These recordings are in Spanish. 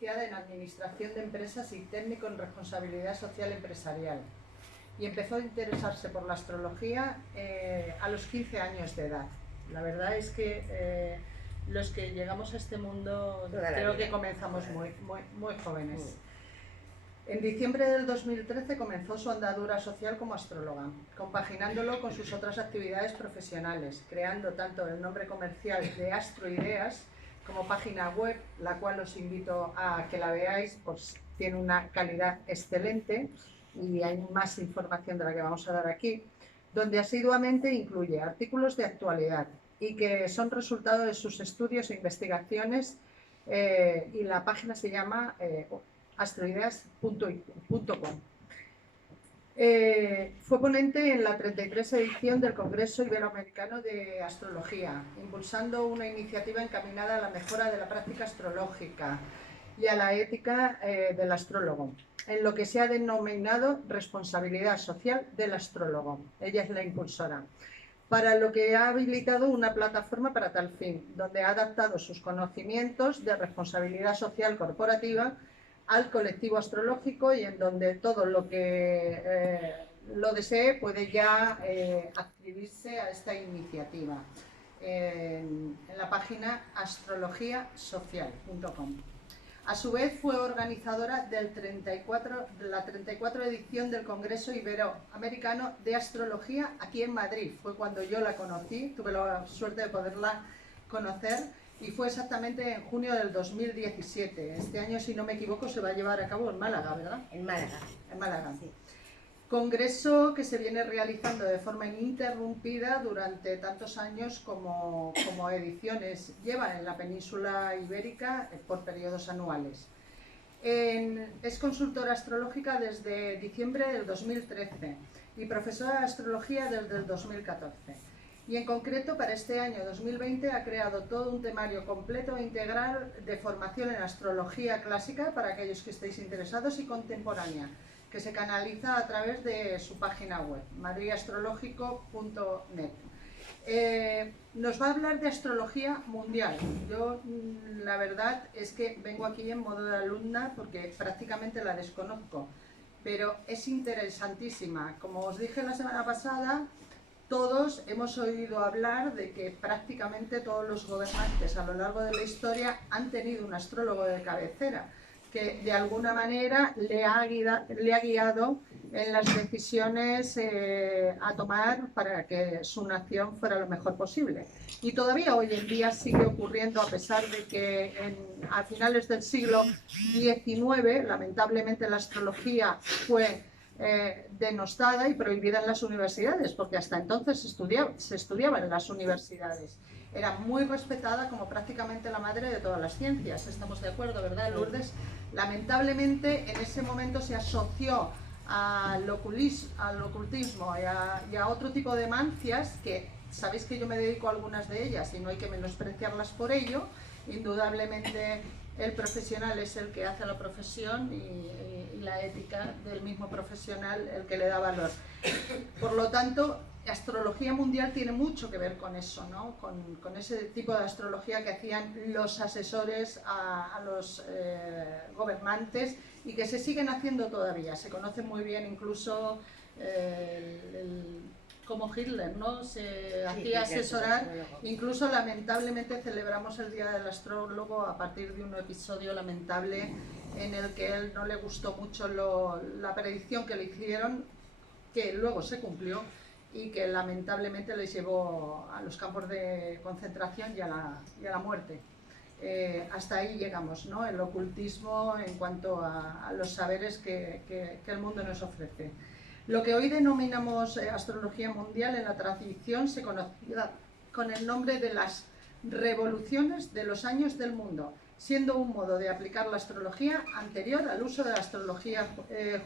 licenciada en Administración de Empresas y técnico en Responsabilidad Social Empresarial. Y empezó a interesarse por la astrología a los 15 años de edad. La verdad es que los que llegamos a este mundo creo que comenzamos muy jóvenes. En diciembre del 2013 comenzó su andadura social como astróloga, compaginándolo con sus otras actividades profesionales, creando tanto el nombre comercial de Astroideas como página web, la cual os invito a que la veáis, pues tiene una calidad excelente y hay más información de la que vamos a dar aquí, donde asiduamente incluye artículos de actualidad y que son resultado de sus estudios e investigaciones, y la página se llama astroideas.com. Fue ponente en la 33 edición del Congreso Iberoamericano de Astrología, impulsando una iniciativa encaminada a la mejora de la práctica astrológica y a la ética del astrólogo, en lo que se ha denominado responsabilidad social del astrólogo. Ella es la impulsora, para lo que ha habilitado una plataforma para tal fin, donde ha adaptado sus conocimientos de responsabilidad social corporativa al colectivo astrológico y en donde todo lo que lo desee puede ya adscribirse a esta iniciativa en la página astrologiasocial.com. A su vez fue organizadora de la 34 edición del Congreso Iberoamericano de Astrología aquí en Madrid. Fue cuando yo la conocí, tuve la suerte de poderla conocer y fue exactamente en junio del 2017. Este año, si no me equivoco, se va a llevar a cabo en Málaga, ¿verdad? En Málaga. En Málaga. Sí. Congreso que se viene realizando de forma ininterrumpida durante tantos años como ediciones lleva en la península ibérica por periodos anuales. Es consultora astrológica desde diciembre del 2013 y profesora de astrología desde el 2014. Y en concreto para este año 2020 ha creado todo un temario completo e integral de formación en astrología clásica para aquellos que estéis interesados y contemporánea, que se canaliza a través de su página web, madridastrológico.net. Nos va a hablar de astrología mundial. Yo la verdad es que vengo aquí en modo de alumna porque prácticamente la desconozco, pero es interesantísima. Como os dije la semana pasada, todos hemos oído hablar de que prácticamente todos los gobernantes a lo largo de la historia han tenido un astrólogo de cabecera, que de alguna manera le ha guiado en las decisiones a tomar para que su nación fuera lo mejor posible. Y todavía hoy en día sigue ocurriendo, a pesar de que a finales del siglo XIX, lamentablemente la astrología fue denostada y prohibida en las universidades, porque hasta entonces se estudiaba en las universidades. Era muy respetada como prácticamente la madre de todas las ciencias. Estamos de acuerdo, ¿verdad, Lourdes? Lamentablemente en ese momento se asoció al ocultismo y a otro tipo de mancias que sabéis que yo me dedico a algunas de ellas y no hay que menospreciarlas por ello. Indudablemente el profesional es el que hace la profesión y la ética del mismo profesional el que le da valor. Por lo tanto, astrología mundial tiene mucho que ver con eso, ¿no? Con ese tipo de astrología que hacían los asesores a los gobernantes y que se siguen haciendo todavía. Se conoce muy bien incluso como Hitler, ¿no? Se hacía asesorar. Incluso lamentablemente celebramos el Día del Astrólogo a partir de un episodio lamentable en el que él no le gustó mucho la predicción que le hicieron, que luego se cumplió y que lamentablemente les llevó a los campos de concentración y a la muerte. Hasta ahí llegamos, ¿no? El ocultismo en cuanto a los saberes que el mundo nos ofrece. Lo que hoy denominamos astrología mundial en la tradición se conocía con el nombre de las revoluciones de los años del mundo, siendo un modo de aplicar la astrología anterior al uso de la astrología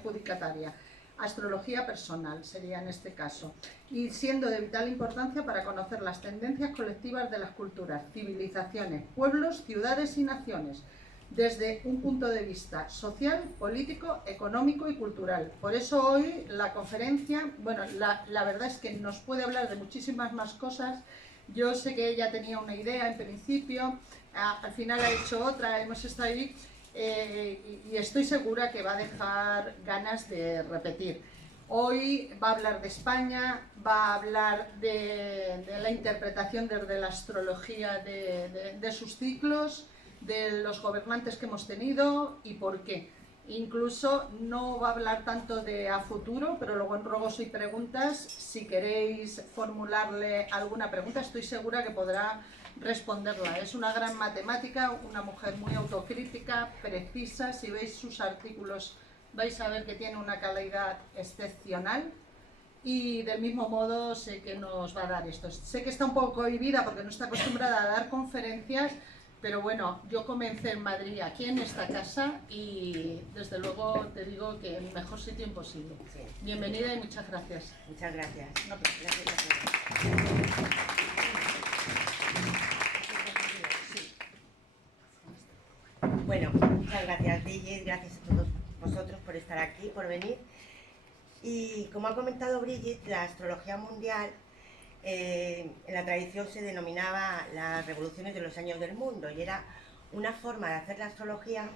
judicataria. Astrología personal sería en este caso, y siendo de vital importancia para conocer las tendencias colectivas de las culturas, civilizaciones, pueblos, ciudades y naciones, desde un punto de vista social, político, económico y cultural. Por eso hoy la conferencia, bueno, la verdad es que nos puede hablar de muchísimas más cosas. Yo sé que ella tenía una idea en principio, al final ha hecho otra, hemos estado ahí. y estoy segura que va a dejar ganas de repetir. Hoy va a hablar de España, va a hablar de la interpretación desde la astrología de sus ciclos, de los gobernantes que hemos tenido y por qué. Incluso no va a hablar tanto de a futuro, pero luego en ruegos y preguntas, si queréis formularle alguna pregunta, estoy segura que podrá responderla. Es una gran matemática, una mujer muy autocrítica, precisa. Si veis sus artículos vais a ver que tiene una calidad excepcional y del mismo modo sé que nos va a dar esto. Sé que está un poco cohibida porque no está acostumbrada a dar conferencias, pero bueno, yo comencé en Madrid, aquí en esta casa, y desde luego te digo que el mejor sitio imposible. Sí. Bienvenida y muchas gracias. Muchas gracias. No, pues, Gracias. Bueno, muchas gracias, Brigitte, gracias a todos vosotros por estar aquí, por venir. Y como ha comentado Brigitte, la astrología mundial en la tradición se denominaba las revoluciones de los años del mundo y era una forma de hacer la astrología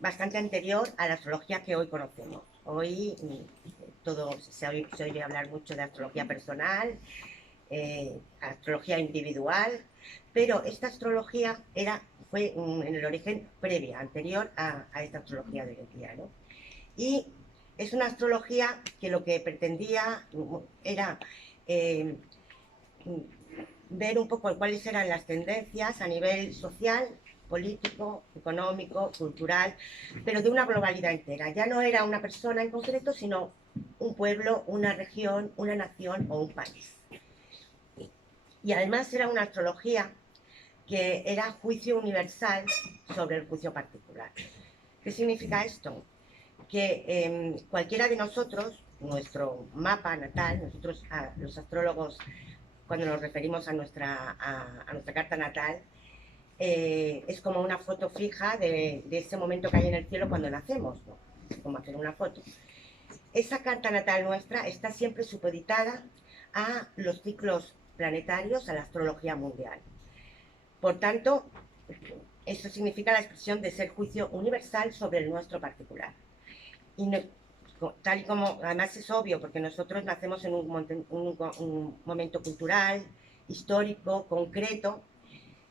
bastante anterior a la astrología que hoy conocemos. Hoy se oye hablar mucho de astrología personal, astrología individual, pero esta astrología fue en el origen previa, anterior a esta astrología de hoy en día, ¿no? Y es una astrología que lo que pretendía era ver un poco cuáles eran las tendencias a nivel social, político, económico, cultural, pero de una globalidad entera. Ya no era una persona en concreto, sino un pueblo, una región, una nación o un país. Y además era una astrología que era juicio universal sobre el juicio particular. ¿Qué significa esto? Que cualquiera de nosotros, nuestro mapa natal, nosotros los astrólogos, cuando nos referimos a nuestra carta natal, es como una foto fija de ese momento que hay en el cielo cuando nacemos, ¿no? Es como hacer una foto. Esa carta natal nuestra está siempre supeditada a los ciclos planetarios, a la astrología mundial. Por tanto, eso significa la expresión de ser juicio universal sobre el nuestro particular. Y no, tal y como, además es obvio, porque nosotros nacemos en un momento cultural, histórico, concreto,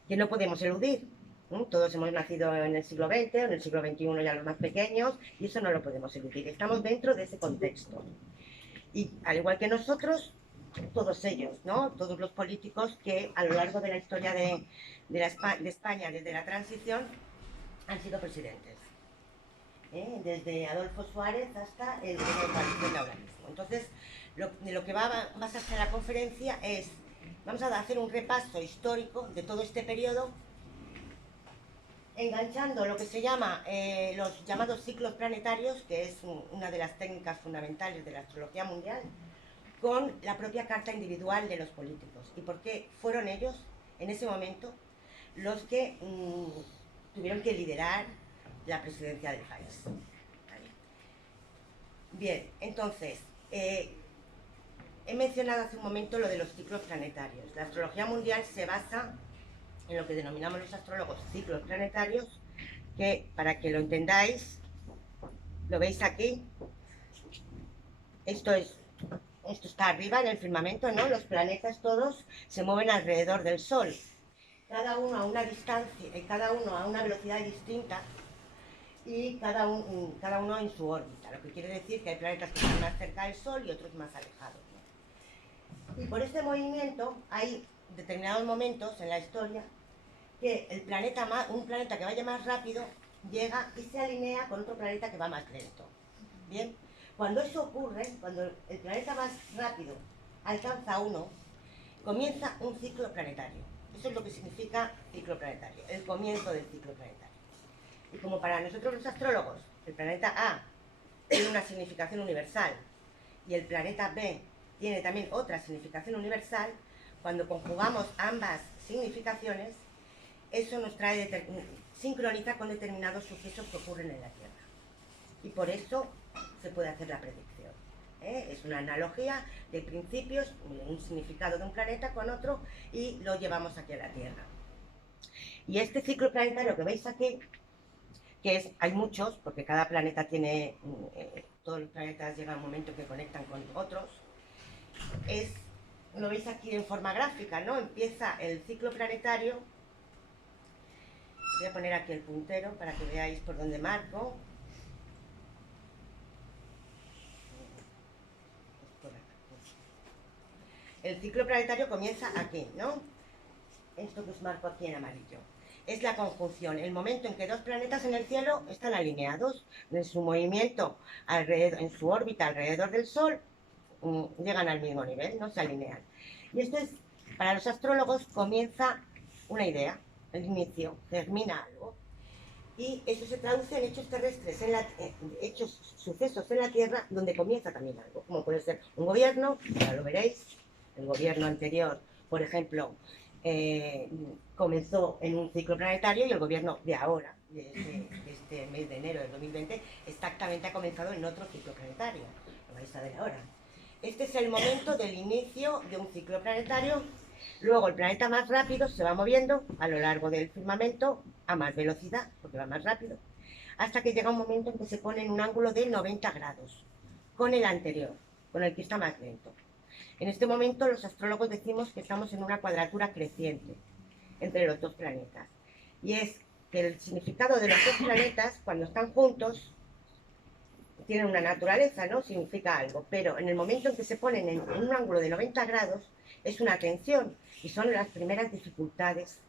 que no podemos eludir. Todos hemos nacido en el siglo XX, en el siglo XXI ya los más pequeños, y eso no lo podemos eludir. Estamos dentro de ese contexto. Y al igual que nosotros, todos ellos, ¿no? Todos los políticos que a lo largo de la historia de España, desde la transición, han sido presidentes. Desde Adolfo Suárez hasta el gobierno de coalición de ahora mismo. Entonces, de lo que va a basarse la conferencia es, vamos a hacer un repaso histórico de todo este periodo, enganchando lo que se llama los llamados ciclos planetarios, que es una de las técnicas fundamentales de la astrología mundial, con la propia carta individual de los políticos y por qué fueron ellos, en ese momento, los que tuvieron que liderar la presidencia del país. Bien, entonces, he mencionado hace un momento lo de los ciclos planetarios. La astrología mundial se basa en lo que denominamos los astrólogos ciclos planetarios, que, para que lo entendáis, lo veis aquí. Esto está arriba en el firmamento, ¿no? Los planetas todos se mueven alrededor del Sol. Cada uno a una distancia, cada uno a una velocidad distinta y cada uno en su órbita. Lo que quiere decir que hay planetas que están más cerca del Sol y otros más alejados, ¿no? Y por este movimiento hay determinados momentos en la historia que un planeta que vaya más rápido llega y se alinea con otro planeta que va más lento. Bien. Cuando eso ocurre, cuando el planeta más rápido alcanza uno, comienza un ciclo planetario. Eso es lo que significa ciclo planetario, el comienzo del ciclo planetario. Y como para nosotros los astrólogos, el planeta A tiene una significación universal y el planeta B tiene también otra significación universal, cuando conjugamos ambas significaciones, eso nos sincroniza con determinados sucesos que ocurren en la Tierra. Y por eso se puede hacer la predicción. Es una analogía de principios, un significado de un planeta con otro, y lo llevamos aquí a la Tierra. Y este ciclo planetario que veis aquí hay muchos, porque cada planeta tiene, todos los planetas llegan a un momento que conectan con otros, lo veis aquí en forma gráfica, ¿no? Empieza el ciclo planetario. Voy a poner aquí el puntero para que veáis por dónde marco. El ciclo planetario comienza aquí, ¿no? Esto que os marco aquí en amarillo. Es la conjunción, el momento en que dos planetas en el cielo están alineados en su movimiento, en su órbita alrededor del Sol, llegan al mismo nivel, no se alinean. Y esto es, para los astrólogos, comienza una idea, el inicio, termina algo. Y eso se traduce en hechos terrestres, sucesos en la Tierra, donde comienza también algo, como puede ser un gobierno, ya lo veréis, el gobierno anterior, por ejemplo, comenzó en un ciclo planetario, y el gobierno de ahora, de este mes de enero del 2020, exactamente ha comenzado en otro ciclo planetario. Lo vais a ver ahora. Este es el momento del inicio de un ciclo planetario. Luego el planeta más rápido se va moviendo a lo largo del firmamento a más velocidad, porque va más rápido, hasta que llega un momento en que se pone en un ángulo de 90 grados con el anterior, con el que está más lento. En este momento los astrólogos decimos que estamos en una cuadratura creciente entre los dos planetas. Y es que el significado de los dos planetas, cuando están juntos, tienen una naturaleza, ¿no? Significa algo. Pero en el momento en que se ponen en un ángulo de 90 grados, es una tensión. Y son las primeras dificultades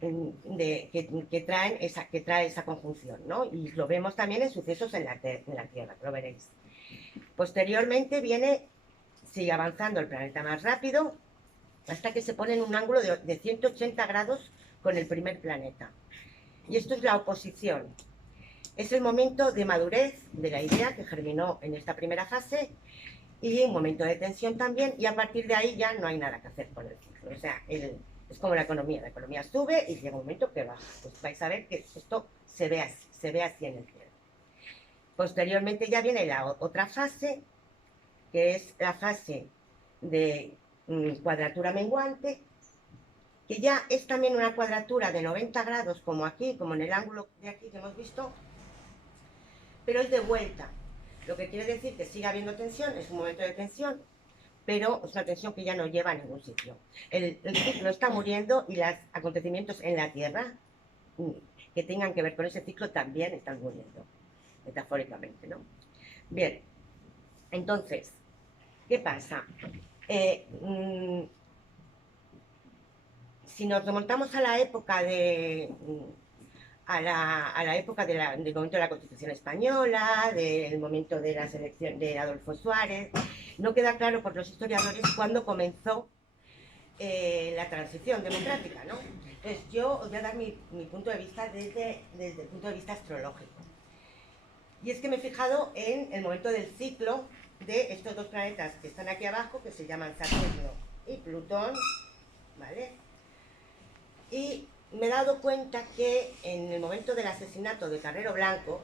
que trae esa conjunción, ¿no? Y lo vemos también en sucesos en la Tierra, lo veréis. Posteriormente sigue avanzando el planeta más rápido, hasta que se pone en un ángulo de 180 grados con el primer planeta. Y esto es la oposición. Es el momento de madurez de la idea que germinó en esta primera fase, y un momento de tensión también, y a partir de ahí ya no hay nada que hacer con el ciclo. O sea, es como la economía sube y llega un momento que baja. Pues vais a ver que esto se ve así en el cielo. Posteriormente ya viene la otra fase, que es la fase de cuadratura menguante, que ya es también una cuadratura de 90 grados, como aquí, como en el ángulo de aquí que hemos visto, pero es de vuelta, lo que quiere decir que sigue habiendo tensión, es un momento de tensión, pero es una tensión que ya no lleva a ningún sitio. El ciclo está muriendo, y los acontecimientos en la Tierra que tengan que ver con ese ciclo también están muriendo, metafóricamente, ¿no? Bien, entonces, ¿qué pasa? Si nos remontamos a la época del momento de la Constitución Española, del momento de la selección de Adolfo Suárez, no queda claro por los historiadores cuándo comenzó la transición democrática, ¿no? Entonces yo os voy a dar mi punto de vista desde el punto de vista astrológico. Y es que me he fijado en el momento del ciclo de estos dos planetas que están aquí abajo, que se llaman Saturno y Plutón, ¿vale? Y me he dado cuenta que en el momento del asesinato de Carrero Blanco,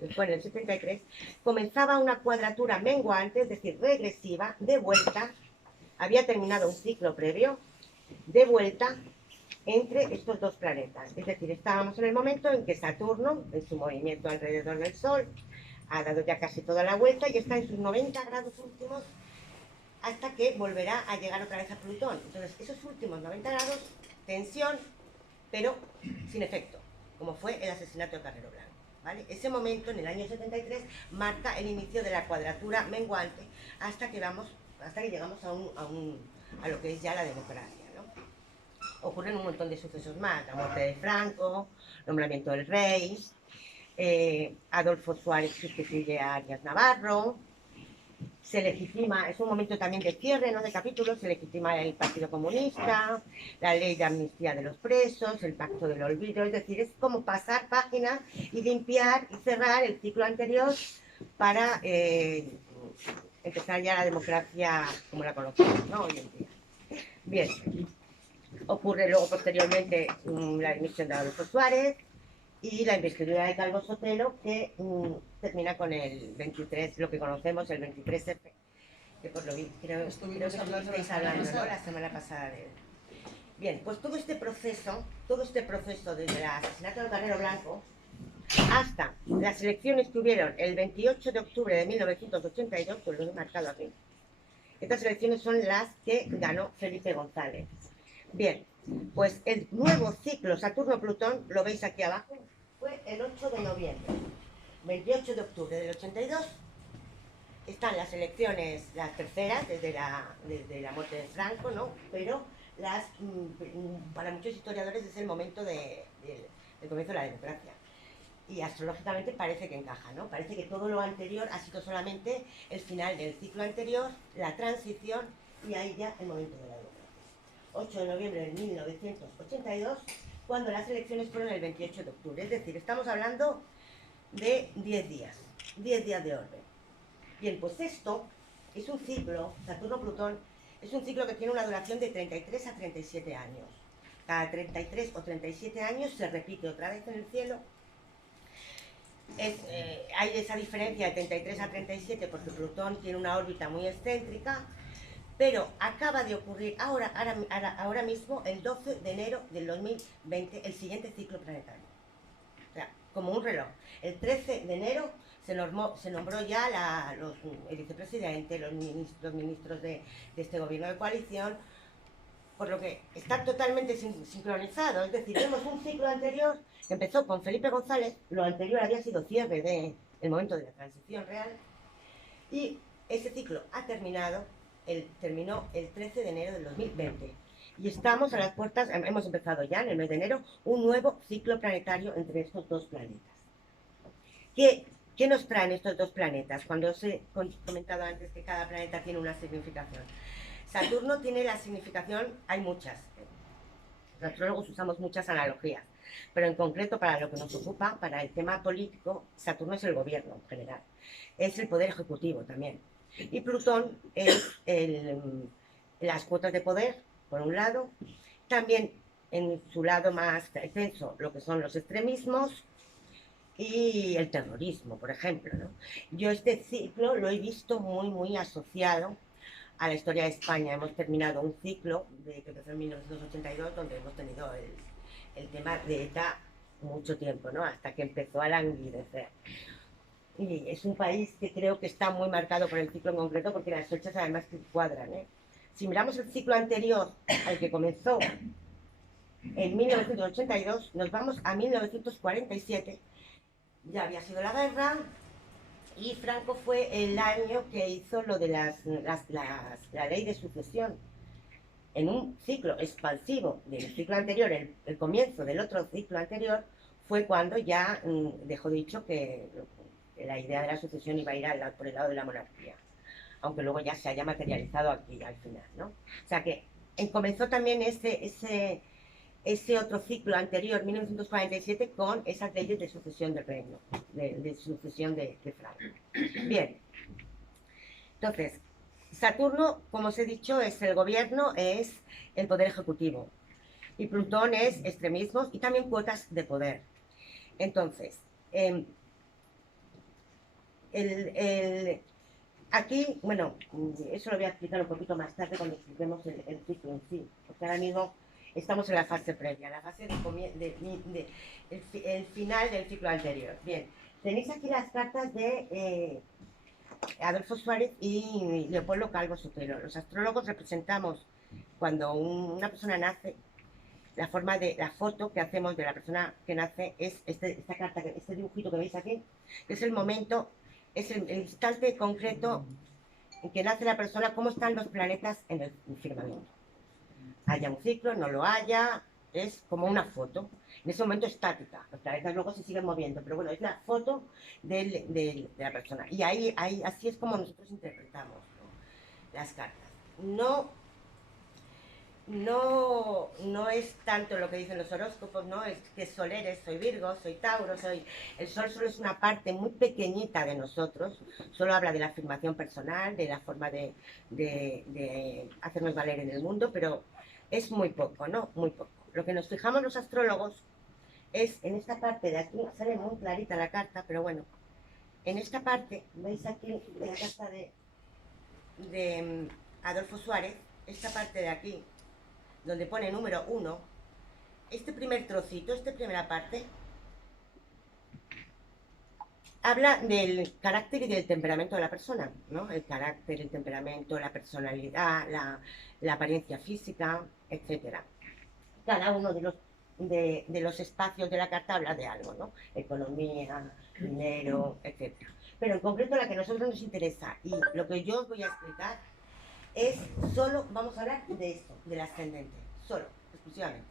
que fue en el 73, comenzaba una cuadratura menguante, es decir, regresiva, de vuelta. Había terminado un ciclo previo, de vuelta, entre estos dos planetas. Es decir, estábamos en el momento en que Saturno, en su movimiento alrededor del Sol, ha dado ya casi toda la vuelta y está en sus 90 grados últimos, hasta que volverá a llegar otra vez a Plutón. Entonces, esos últimos 90 grados, tensión, pero sin efecto, como fue el asesinato de Carrero Blanco, ¿vale? Ese momento, en el año 73, marca el inicio de la cuadratura menguante, hasta que llegamos a lo que es ya la democracia, ¿no? Ocurren un montón de sucesos más: la muerte de Franco, nombramiento del rey, Adolfo Suárez sustituye a Arias Navarro, se legitima, es un momento también de cierre, ¿no?, de capítulos, se legitima el Partido Comunista, la ley de amnistía de los presos, el pacto del olvido. Es decir, es como pasar página y limpiar y cerrar el ciclo anterior para empezar ya la democracia como la conocemos, ¿no?, hoy en día. Bien, ocurre luego posteriormente la dimisión de Adolfo Suárez y la investidura de Calvo Sotelo, que termina con el 23, lo que conocemos, el 23F, que por lo visto creo que estuvisteis hablando, ¿no?, la semana pasada de él. Bien, pues todo este proceso desde el asesinato de Carrero Blanco hasta las elecciones que hubieron el 28 de octubre de 1982, pues lo he marcado aquí. Estas elecciones son las que ganó Felipe González. Bien, pues el nuevo ciclo Saturno-Plutón, lo veis aquí abajo, fue el 8 de noviembre. 28 de octubre del 82 están las elecciones, las terceras, desde la muerte de Franco, ¿no? Pero para muchos historiadores es el momento del comienzo de la democracia. Y astrológicamente parece que encaja, ¿no? Parece que todo lo anterior ha sido solamente el final del ciclo anterior, la transición, y ahí ya el momento de la democracia. 8 de noviembre de 1982, cuando las elecciones fueron el 28 de octubre. Es decir, estamos hablando de 10 días de orden. Bien, pues esto es un ciclo, Saturno-Plutón, es un ciclo que tiene una duración de 33 a 37 años. Cada 33 o 37 años se repite otra vez en el cielo. Hay esa diferencia de 33 a 37 porque Plutón tiene una órbita muy excéntrica, pero acaba de ocurrir ahora mismo, el 12 de enero del 2020, el siguiente ciclo planetario. O sea, como un reloj. El 13 de enero se nombró ya el vicepresidente, los ministros de este gobierno de coalición, por lo que está totalmente sincronizado. Es decir, vemos un ciclo anterior que empezó con Felipe González, lo anterior había sido cierre del momento de la transición real, y ese ciclo ha terminó el 13 de enero del 2020. Y estamos a las puertas, hemos empezado ya en el mes de enero, un nuevo ciclo planetario entre estos dos planetas. ¿Qué nos traen estos dos planetas? Cuando os he comentado antes que cada planeta tiene una significación. Saturno tiene la significación, hay muchas. Los astrólogos usamos muchas analogías, pero en concreto para lo que nos ocupa, para el tema político, Saturno es el gobierno en general. Es el poder ejecutivo también. Y Plutón es las cuotas de poder, por un lado. También en su lado más extenso, lo que son los extremismos y el terrorismo, por ejemplo, ¿no? Yo este ciclo lo he visto muy asociado a la historia de España. Hemos terminado un ciclo que empezó en 1982, donde hemos tenido el tema de ETA mucho tiempo, ¿no? Hasta que empezó a languidecer. Y es un país que creo que está muy marcado por el ciclo en concreto, porque las fechas además que cuadran, ¿eh? Si miramos el ciclo anterior al que comenzó en 1982, nos vamos a 1947. Ya había sido la guerra, y Franco fue el año que hizo lo de la ley de sucesión. En un ciclo expansivo del ciclo anterior, el comienzo del otro ciclo anterior, fue cuando ya dejó dicho que la idea de la sucesión iba a ir por el lado de la monarquía, aunque luego ya se haya materializado aquí al final, ¿no? O sea que comenzó también ese otro ciclo anterior, 1947, con esas leyes de sucesión del reino, de sucesión de Franco. Bien, entonces, Saturno, como os he dicho, es el gobierno, es el poder ejecutivo, y Plutón es extremismos y también cuotas de poder. Entonces, aquí, bueno, eso lo voy a explicar un poquito más tarde cuando expliquemos el ciclo en sí, porque ahora mismo estamos en la fase previa, la fase el final del ciclo anterior. Bien, tenéis aquí las cartas de Adolfo Suárez y Leopoldo Calvo Sotelo. Los astrólogos representamos, cuando una persona nace, la foto que hacemos de la persona que nace es esta carta, este dibujito que veis aquí, que es el momento, es el instante concreto en que nace la persona, cómo están los planetas en el firmamento. Haya un ciclo, no lo haya, es como una foto, en ese momento estática. Los planetas luego se siguen moviendo, pero bueno, es la foto de la persona. Y así es como nosotros interpretamos, ¿no?, las cartas. No es tanto lo que dicen los horóscopos, ¿no? Es que Sol eres, soy Virgo, soy Tauro, el Sol solo es una parte muy pequeñita de nosotros, solo habla de la afirmación personal, de la forma de hacernos valer en el mundo, pero es muy poco, ¿no? Muy poco. Lo que nos fijamos los astrólogos es en esta parte de aquí, sale muy clarita la carta, pero bueno, en esta parte, veis aquí de la carta de Adolfo Suárez, esta parte de aquí, donde pone número 1, este primer trocito, esta primera parte, habla del carácter y del temperamento de la persona, ¿no? El carácter, el temperamento, la personalidad, la apariencia física, etcétera. Cada uno de los espacios de la carta habla de algo, ¿no? Economía, dinero, etcétera. Pero en concreto la que a nosotros nos interesa y lo que yo os voy a explicar es solo, vamos a hablar de esto, del ascendente, solo, exclusivamente.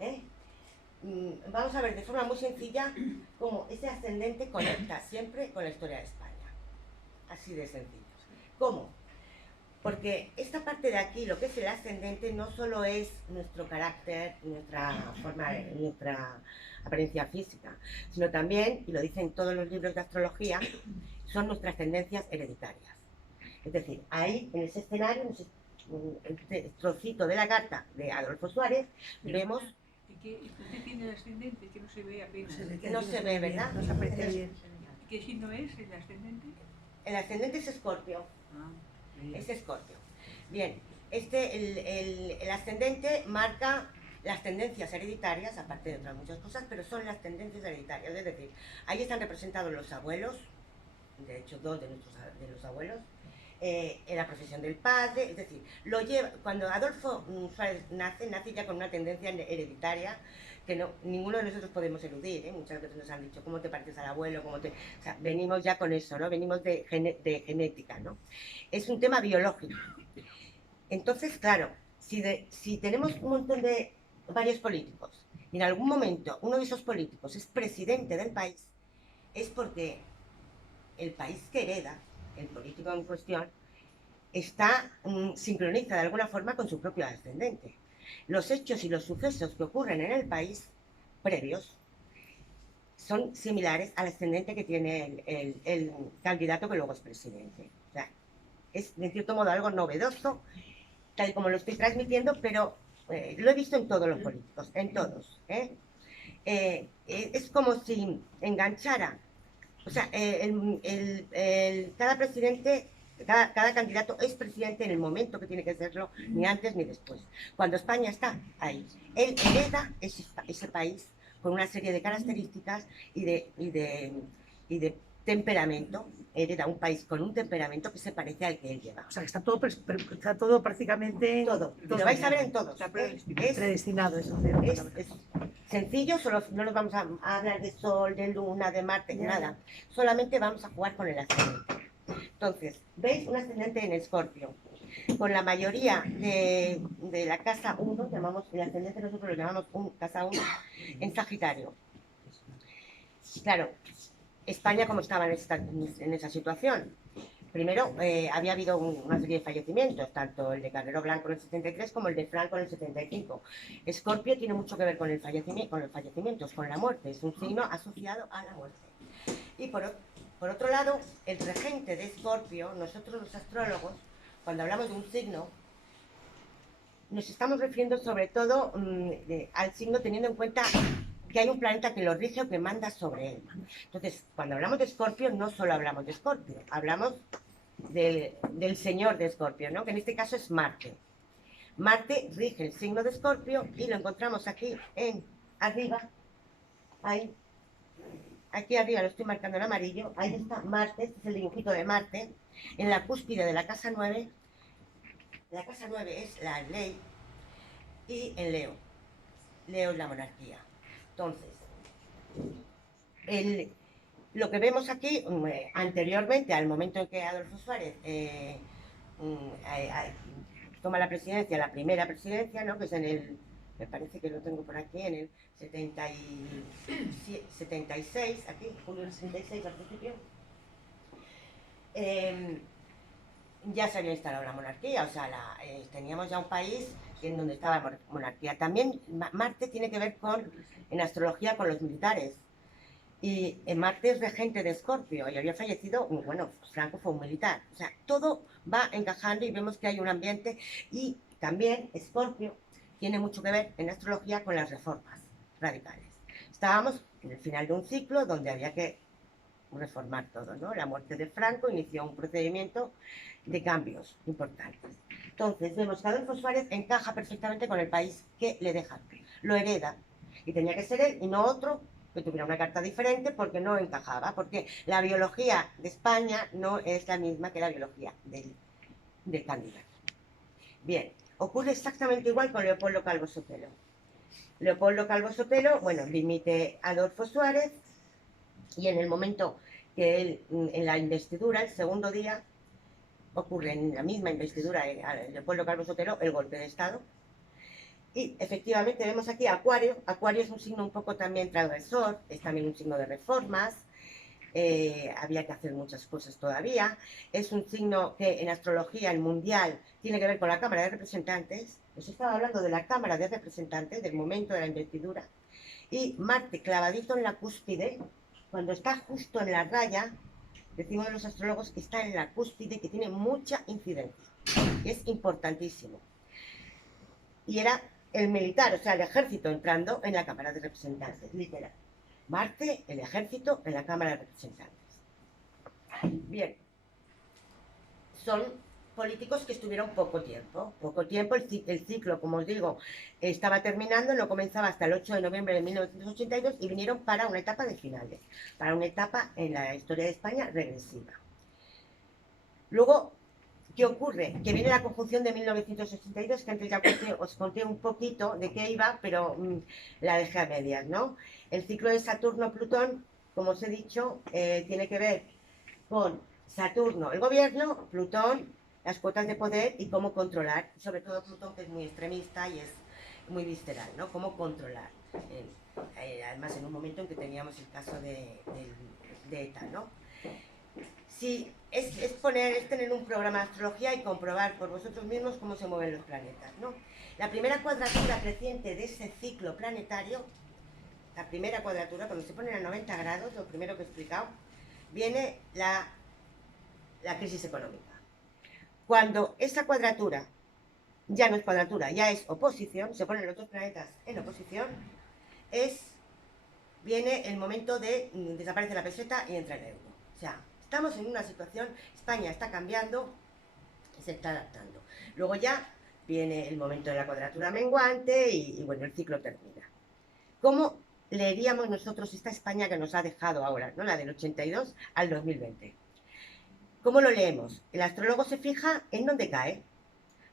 ¿Eh? Vamos a ver de forma muy sencilla cómo ese ascendente conecta siempre con la historia de España. Así de sencillo. ¿Cómo? Porque esta parte de aquí, lo que es el ascendente, no solo es nuestro carácter, nuestra forma, nuestra apariencia física, sino también, y lo dicen todos los libros de astrología, son nuestras tendencias hereditarias. Es decir, ahí, en ese escenario, en ese trocito de la carta de Adolfo Suárez, vemos... ¿Y usted tiene el ascendente que no se ve apenas? No se ve, ¿verdad? No se aprecia bien. ¿Qué signo es el ascendente? El ascendente es Escorpio. Es Escorpio. Bien, el ascendente marca las tendencias hereditarias, aparte de otras muchas cosas, pero son las tendencias hereditarias. Es decir, ahí están representados los abuelos, de hecho dos de los abuelos, en la profesión del padre, es decir, cuando Adolfo Suárez nace ya con una tendencia hereditaria que ninguno de nosotros podemos eludir, ¿eh? Muchas veces nos han dicho, ¿cómo te pareces al abuelo? O sea, venimos ya con eso, ¿no? Venimos de genética, ¿no? Es un tema biológico. Entonces, claro, si tenemos un montón de varios políticos y en algún momento uno de esos políticos es presidente del país, es porque el país que hereda, el político en cuestión, está sincronizado de alguna forma con su propio ascendente. Los hechos y los sucesos que ocurren en el país previos son similares al ascendente que tiene el candidato que luego es presidente. O sea, es de cierto modo algo novedoso, tal y como lo estoy transmitiendo, pero lo he visto en todos los políticos, en todos. Es como si enganchara, o sea, cada presidente, cada candidato es presidente en el momento que tiene que serlo, ni antes ni después. Cuando España está ahí, él hereda ese país con una serie de características y de temperamento, hereda un país con un temperamento que se parece al que él lleva. O sea, que está todo prácticamente... Todo, lo vais a ver en todos. Está predestinado eso. Es sencillo, solo no nos vamos a hablar de Sol, de Luna, de Marte, nada. Solamente vamos a jugar con el ascendente. Entonces, ¿veis un ascendente en Escorpio? Con la mayoría de la casa 1, llamamos el ascendente, nosotros lo llamamos casa 1, en Sagitario. Claro, España, ¿cómo estaba en esa situación? Primero, había habido una serie de fallecimientos, tanto el de Carrero Blanco en el 73 como el de Franco en el 75. Escorpio tiene mucho que ver con los fallecimientos, con la muerte, es un signo asociado a la muerte. Y por otro lado, el regente de Escorpio, nosotros los astrólogos, cuando hablamos de un signo, nos estamos refiriendo sobre todo al signo teniendo en cuenta que hay un planeta que lo rige o que manda sobre él. Entonces, cuando hablamos de Escorpio, no solo hablamos de Escorpio, hablamos del señor de Escorpio, ¿no? Que en este caso es Marte. Marte rige el signo de Escorpio y lo encontramos aquí arriba, ahí. Aquí arriba lo estoy marcando en amarillo, ahí está Marte, este es el dibujito de Marte, en la cúspide de la casa 9. La casa 9 es la ley y en Leo. Leo es la monarquía. Entonces, lo que vemos aquí, anteriormente al momento en que Adolfo Suárez toma la presidencia, la primera presidencia, ¿no? Que es me parece que lo tengo por aquí, en el 76, aquí, julio del 76 al principio, ya se había instalado la monarquía, o sea, teníamos ya un país en donde estaba la monarquía. También Marte tiene que ver en astrología con los militares. Y Marte es regente de Escorpio y había fallecido, bueno, Franco fue un militar. O sea, todo va encajando y vemos que hay un ambiente. Y también Escorpio tiene mucho que ver en astrología con las reformas radicales. Estábamos en el final de un ciclo donde había que reformar todo, ¿no? La muerte de Franco inició un procedimiento de cambios importantes. Entonces, vemos que Adolfo Suárez encaja perfectamente con el país que le deja, lo hereda. Y tenía que ser él y no otro que tuviera una carta diferente porque no encajaba, porque la biología de España no es la misma que la biología del candidato. Bien, ocurre exactamente igual con Leopoldo Calvo Sotelo. Leopoldo Calvo Sotelo, bueno, dimite a Adolfo Suárez y en el momento que él, en la investidura, el segundo día, ocurre en la misma investidura de Leopoldo Calvo Sotelo el golpe de Estado. Y efectivamente vemos aquí Acuario. Acuario es un signo un poco también transgresor, es también un signo de reformas. Había que hacer muchas cosas todavía. Es un signo que en astrología, el mundial, tiene que ver con la Cámara de Representantes. Os estaba hablando de la Cámara de Representantes, del momento de la investidura. Y Marte clavadito en la cúspide, cuando está justo en la raya, decimos los astrólogos que está en la cúspide, que tiene mucha incidencia. Es importantísimo. Y era el militar, o sea, el ejército entrando en la Cámara de Representantes, literal. Marte, el ejército en la Cámara de Representantes. Bien. Son políticos que estuvieron poco tiempo. Poco tiempo, el ciclo, como os digo, estaba terminando, no comenzaba hasta el 8 de noviembre de 1982 y vinieron para una etapa de finales, para una etapa en la historia de España regresiva. Luego, ¿qué ocurre? Que viene la conjunción de 1982, que antes ya os conté un poquito de qué iba, pero la dejé a medias, ¿no? El ciclo de Saturno-Plutón, como os he dicho, tiene que ver con Saturno, el gobierno, Plutón, las cuotas de poder y cómo controlar, sobre todo Plutón, que es muy extremista y es muy visceral, ¿no? Cómo controlar. Además, en un momento en que teníamos el caso de ETA, ¿no? Sí, es tener un programa de astrología y comprobar por vosotros mismos cómo se mueven los planetas, ¿no? La primera cuadratura creciente de ese ciclo planetario, la primera cuadratura, cuando se ponen a 90 grados, lo primero que he explicado, viene la crisis económica. Cuando esa cuadratura ya no es cuadratura, ya es oposición, se ponen los dos planetas en oposición, viene el momento de desaparece la peseta y entra el euro. O sea, estamos en una situación, España está cambiando y se está adaptando. Luego ya viene el momento de la cuadratura menguante y bueno, el ciclo termina. ¿Cómo leeríamos nosotros esta España que nos ha dejado ahora, ¿no? La del 82 al 2020? ¿Cómo lo leemos? El astrólogo se fija en dónde cae,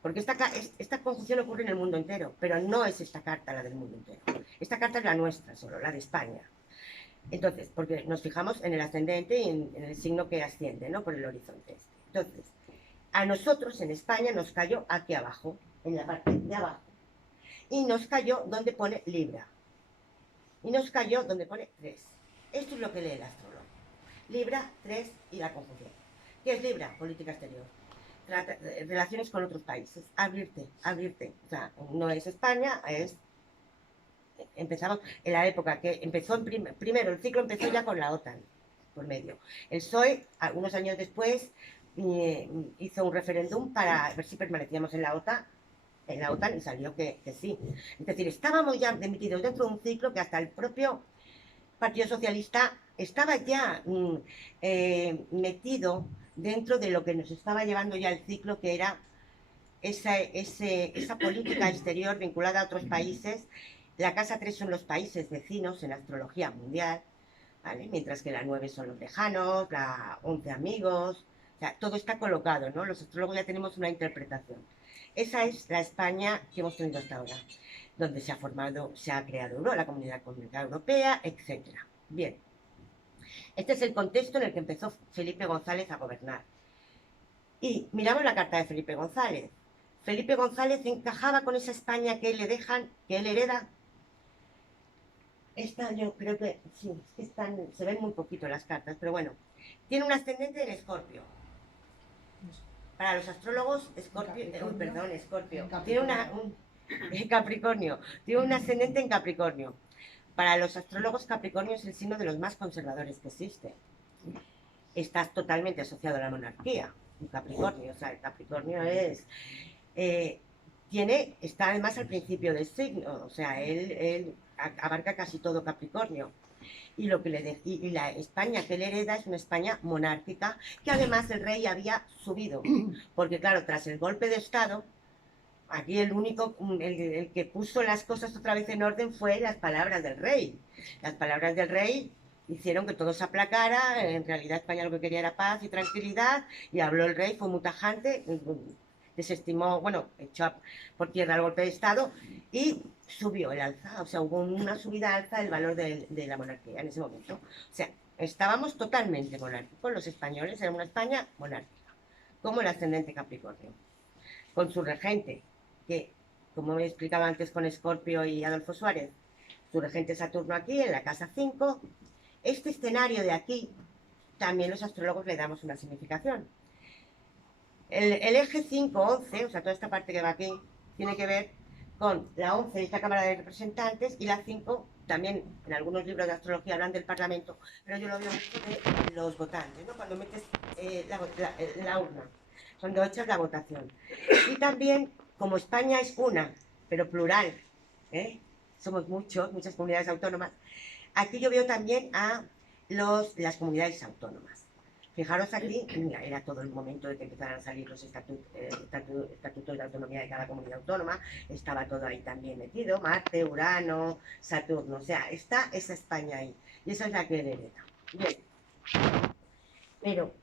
porque esta conjunción ocurre en el mundo entero, pero no es esta carta la del mundo entero. Esta carta es la nuestra solo, la de España. Entonces, porque nos fijamos en el ascendente y en el signo que asciende, ¿no? Por el horizonte. Entonces, a nosotros en España nos cayó aquí abajo, en la parte de abajo, y nos cayó donde pone Libra. Y nos cayó donde pone 3. Esto es lo que lee el astrólogo. Libra, 3 y la conjunción. ¿Qué es Libra? Política exterior. Relaciones con otros países. Abrirte. O sea, no es España, empezamos en la época que empezó, primero el ciclo empezó ya con la OTAN, por medio. El PSOE, algunos años después, hizo un referéndum para ver si permanecíamos en la OTAN y salió que sí. Es decir, estábamos ya metidos dentro de un ciclo que hasta el propio Partido Socialista estaba ya metido dentro de lo que nos estaba llevando ya el ciclo, que era esa política exterior vinculada a otros países. La casa 3 son los países vecinos en astrología mundial, ¿vale? Mientras que la 9 son los lejanos, la 11 amigos, o sea, todo está colocado, ¿no? Los astrólogos ya tenemos una interpretación. Esa es la España que hemos tenido hasta ahora, donde se ha creado la Comunidad Económica Europea, etc. Bien, este es el contexto en el que empezó Felipe González a gobernar. Y miramos la carta de Felipe González. Felipe González encajaba con esa España que él hereda. Esta yo creo que sí, es que se ven muy poquito las cartas, pero bueno. Tiene un ascendente en Escorpio. Para los astrólogos, Escorpio. Tiene Capricornio. Tiene un ascendente en Capricornio. Para los astrólogos, Capricornio es el signo de los más conservadores que existe. Está totalmente asociado a la monarquía. Un Capricornio, o sea, el Capricornio está además al principio del signo, o sea, él abarca casi todo Capricornio. Y la España que él hereda es una España monárquica, que además el rey había subido, porque claro, tras el golpe de Estado, aquí el único, el que puso las cosas otra vez en orden fue las palabras del rey. Las palabras del rey hicieron que todo se aplacara, en realidad España lo que quería era paz y tranquilidad, y habló el rey, fue muy tajante, desestimó, bueno, echó por tierra el golpe de Estado y subió el alza, o sea, hubo una subida alza del valor de la monarquía en ese momento. O sea, estábamos totalmente monárquicos, los españoles, era una España monárquica, como el ascendente Capricornio, con su regente, que, como he explicado antes con Escorpio y Adolfo Suárez, su regente Saturno aquí, en la casa 5. Este escenario de aquí, también los astrólogos le damos una significación. El eje 5-11, o sea, toda esta parte que va aquí, tiene que ver con la 11 de esta Cámara de Representantes y la 5, también en algunos libros de astrología hablan del Parlamento, pero yo lo veo mucho de los votantes, ¿no? Cuando metes la urna, cuando echas la votación. Y también, como España es una, pero plural, ¿eh? Somos muchas comunidades autónomas, aquí yo veo también a las comunidades autónomas. Fijaros aquí, mira, era todo el momento de que empezaran a salir los estatutos de autonomía de cada comunidad autónoma, estaba todo ahí también metido, Marte, Urano, Saturno, o sea, está esa España ahí, y esa es la que hereda. Bien, pero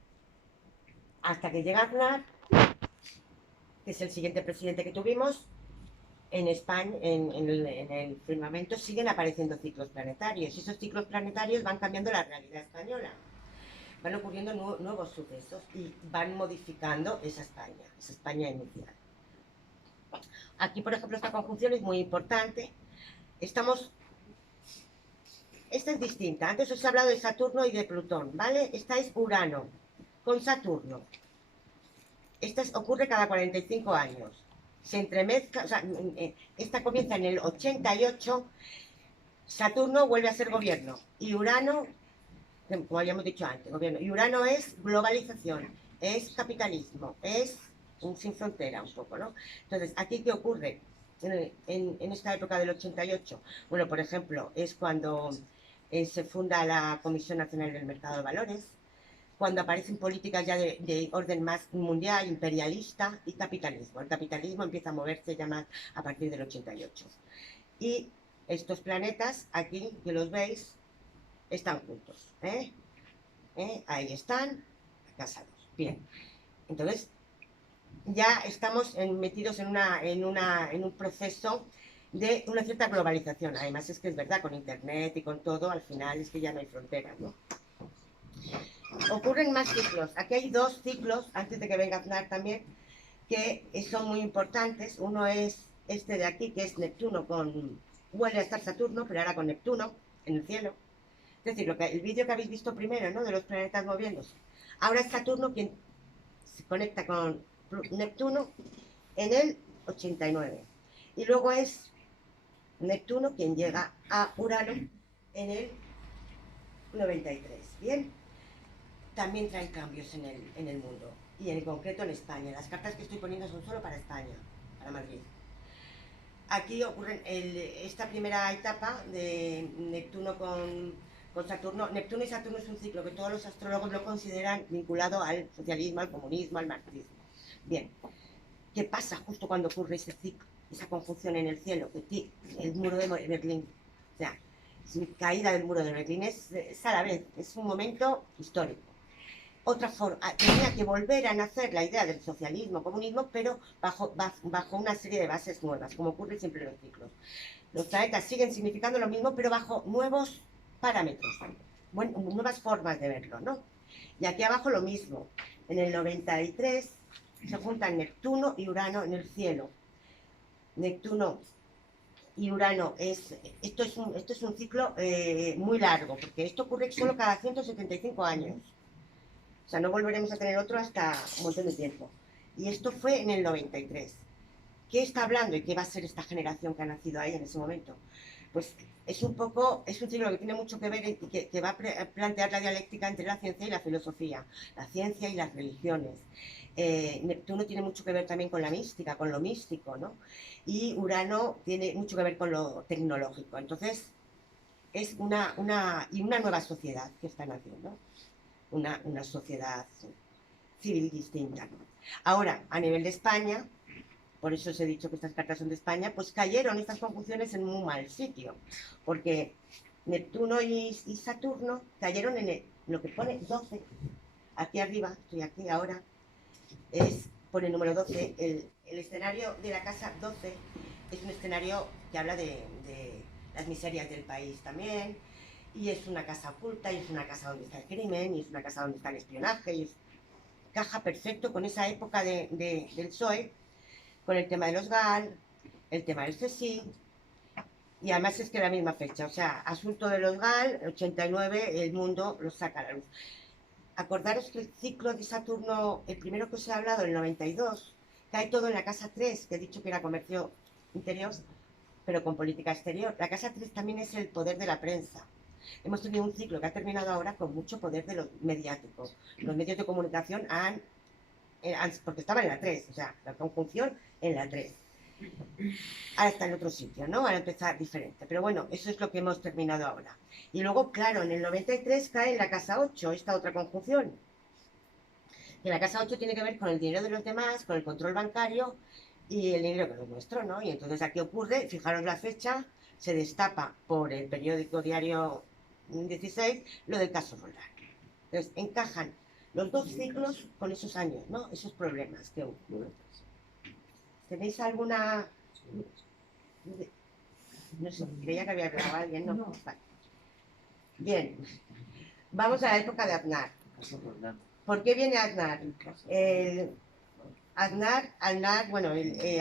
hasta que llega Aznar, que es el siguiente presidente que tuvimos, en España, en el firmamento, siguen apareciendo ciclos planetarios, y esos ciclos planetarios van cambiando la realidad española. Van ocurriendo nuevos sucesos y van modificando esa España inicial. Aquí, por ejemplo, esta conjunción es muy importante. Esta es distinta. Antes os he hablado de Saturno y de Plutón, ¿vale? Esta es Urano con Saturno. Esta ocurre cada 45 años. Se entremezcla, o sea, esta comienza en el 88, Saturno vuelve a ser gobierno y Urano, como habíamos dicho antes, gobierno. Y Urano es globalización, es capitalismo, es un sin frontera un poco, ¿no? Entonces, ¿aquí qué ocurre en esta época del 88? Bueno, por ejemplo, es cuando se funda la Comisión Nacional del Mercado de Valores, cuando aparecen políticas ya de orden más mundial, imperialista y capitalismo. El capitalismo empieza a moverse ya más a partir del 88. Y estos planetas, aquí, que los veis, están juntos, ahí están, casados. Bien, entonces ya estamos metidos en un proceso de una cierta globalización. Además es que es verdad, con internet y con todo, al final es que ya no hay fronteras, ¿no? Ocurren más ciclos. Aquí hay dos ciclos, antes de que venga Aznar también, que son muy importantes. Uno es este de aquí, que es Neptuno vuelve a estar Saturno, pero ahora con Neptuno en el cielo. Es decir, el vídeo que habéis visto primero, ¿no?, de los planetas moviéndose. Ahora es Saturno quien se conecta con Neptuno en el 89. Y luego es Neptuno quien llega a Urano en el 93. Bien, también traen cambios en el mundo y en concreto en España. Las cartas que estoy poniendo son solo para España, para Madrid. Aquí ocurre esta primera etapa de Neptuno con Saturno. Neptuno y Saturno es un ciclo que todos los astrólogos lo consideran vinculado al socialismo, al comunismo, al marxismo. Bien, ¿qué pasa justo cuando ocurre ese ciclo, esa conjunción en el cielo? El muro de Berlín, o sea, caída del muro de Berlín es a la vez, es un momento histórico. Otra forma, tenía que volver a nacer la idea del socialismo, comunismo, pero bajo una serie de bases nuevas, como ocurre siempre en los ciclos. Los planetas siguen significando lo mismo, pero bajo nuevos parámetros, nuevas formas de verlo, ¿no? Y aquí abajo lo mismo. En el 93 se juntan Neptuno y Urano en el cielo. Neptuno y Urano esto es un ciclo muy largo, porque esto ocurre solo cada 175 años. O sea, no volveremos a tener otro hasta un montón de tiempo. Y esto fue en el 93. ¿Qué está hablando y qué va a ser esta generación que ha nacido ahí en ese momento? Pues es un ciclo que tiene mucho que ver y que va a plantear la dialéctica entre la ciencia y la filosofía, la ciencia y las religiones. Neptuno tiene mucho que ver también con la mística, con lo místico, ¿no? Y Urano tiene mucho que ver con lo tecnológico. Entonces, es una nueva sociedad que están haciendo. Una sociedad civil distinta, ¿no? Ahora, a nivel de España, por eso os he dicho que estas cartas son de España, pues cayeron estas conjunciones en un mal sitio, porque Neptuno y Saturno cayeron en lo que pone 12, aquí arriba, estoy aquí ahora, por el número 12, el escenario de la casa 12 es un escenario que habla de las miserias del país también, y es una casa oculta, y es una casa donde está el crimen, y es una casa donde está el espionaje, y caja perfecto con esa época del PSOE, con el tema de los GAL, el tema del CSIC, y además es que la misma fecha, o sea, asunto de los GAL, 89, el mundo lo saca a la luz. Acordaros que el ciclo de Saturno, el primero que os he hablado, el 92, cae todo en la casa 3, que he dicho que era comercio interior, pero con política exterior. La casa 3 también es el poder de la prensa. Hemos tenido un ciclo que ha terminado ahora con mucho poder de los mediáticos. Los medios de comunicación porque estaba en la 3, o sea, la conjunción en la 3. Ahora está en otro sitio, ¿no? Ahora empezar diferente. Pero bueno, eso es lo que hemos terminado ahora. Y luego, claro, en el 93 cae en la casa 8, esta otra conjunción. Que la casa 8 tiene que ver con el dinero de los demás, con el control bancario y el dinero que no es nuestro, ¿no? Y entonces aquí ocurre, fijaros la fecha, se destapa por el periódico Diario 16 lo del caso Roldán. Entonces encajan los dos ciclos con esos años, ¿no? Esos problemas que ocurren. ¿Tenéis alguna...? No sé, creía que había grabado alguien, ¿no? No. Vale. Bien, vamos a la época de Aznar. ¿Por qué viene Aznar? Aznar, bueno,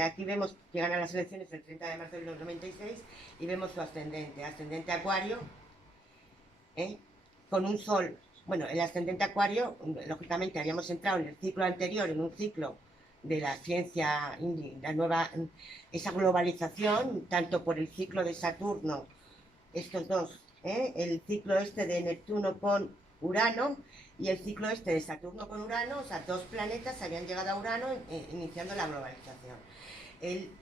aquí vemos que gana las elecciones el 30 de marzo del 96 y vemos su ascendente Acuario, con un sol. Bueno, el ascendente Acuario, lógicamente habíamos entrado en el ciclo anterior, en un ciclo de la ciencia, la nueva, esa globalización, tanto por el ciclo de Saturno, estos dos, el ciclo este de Neptuno con Urano y el ciclo este de Saturno con Urano, o sea, dos planetas habían llegado a Urano iniciando la globalización.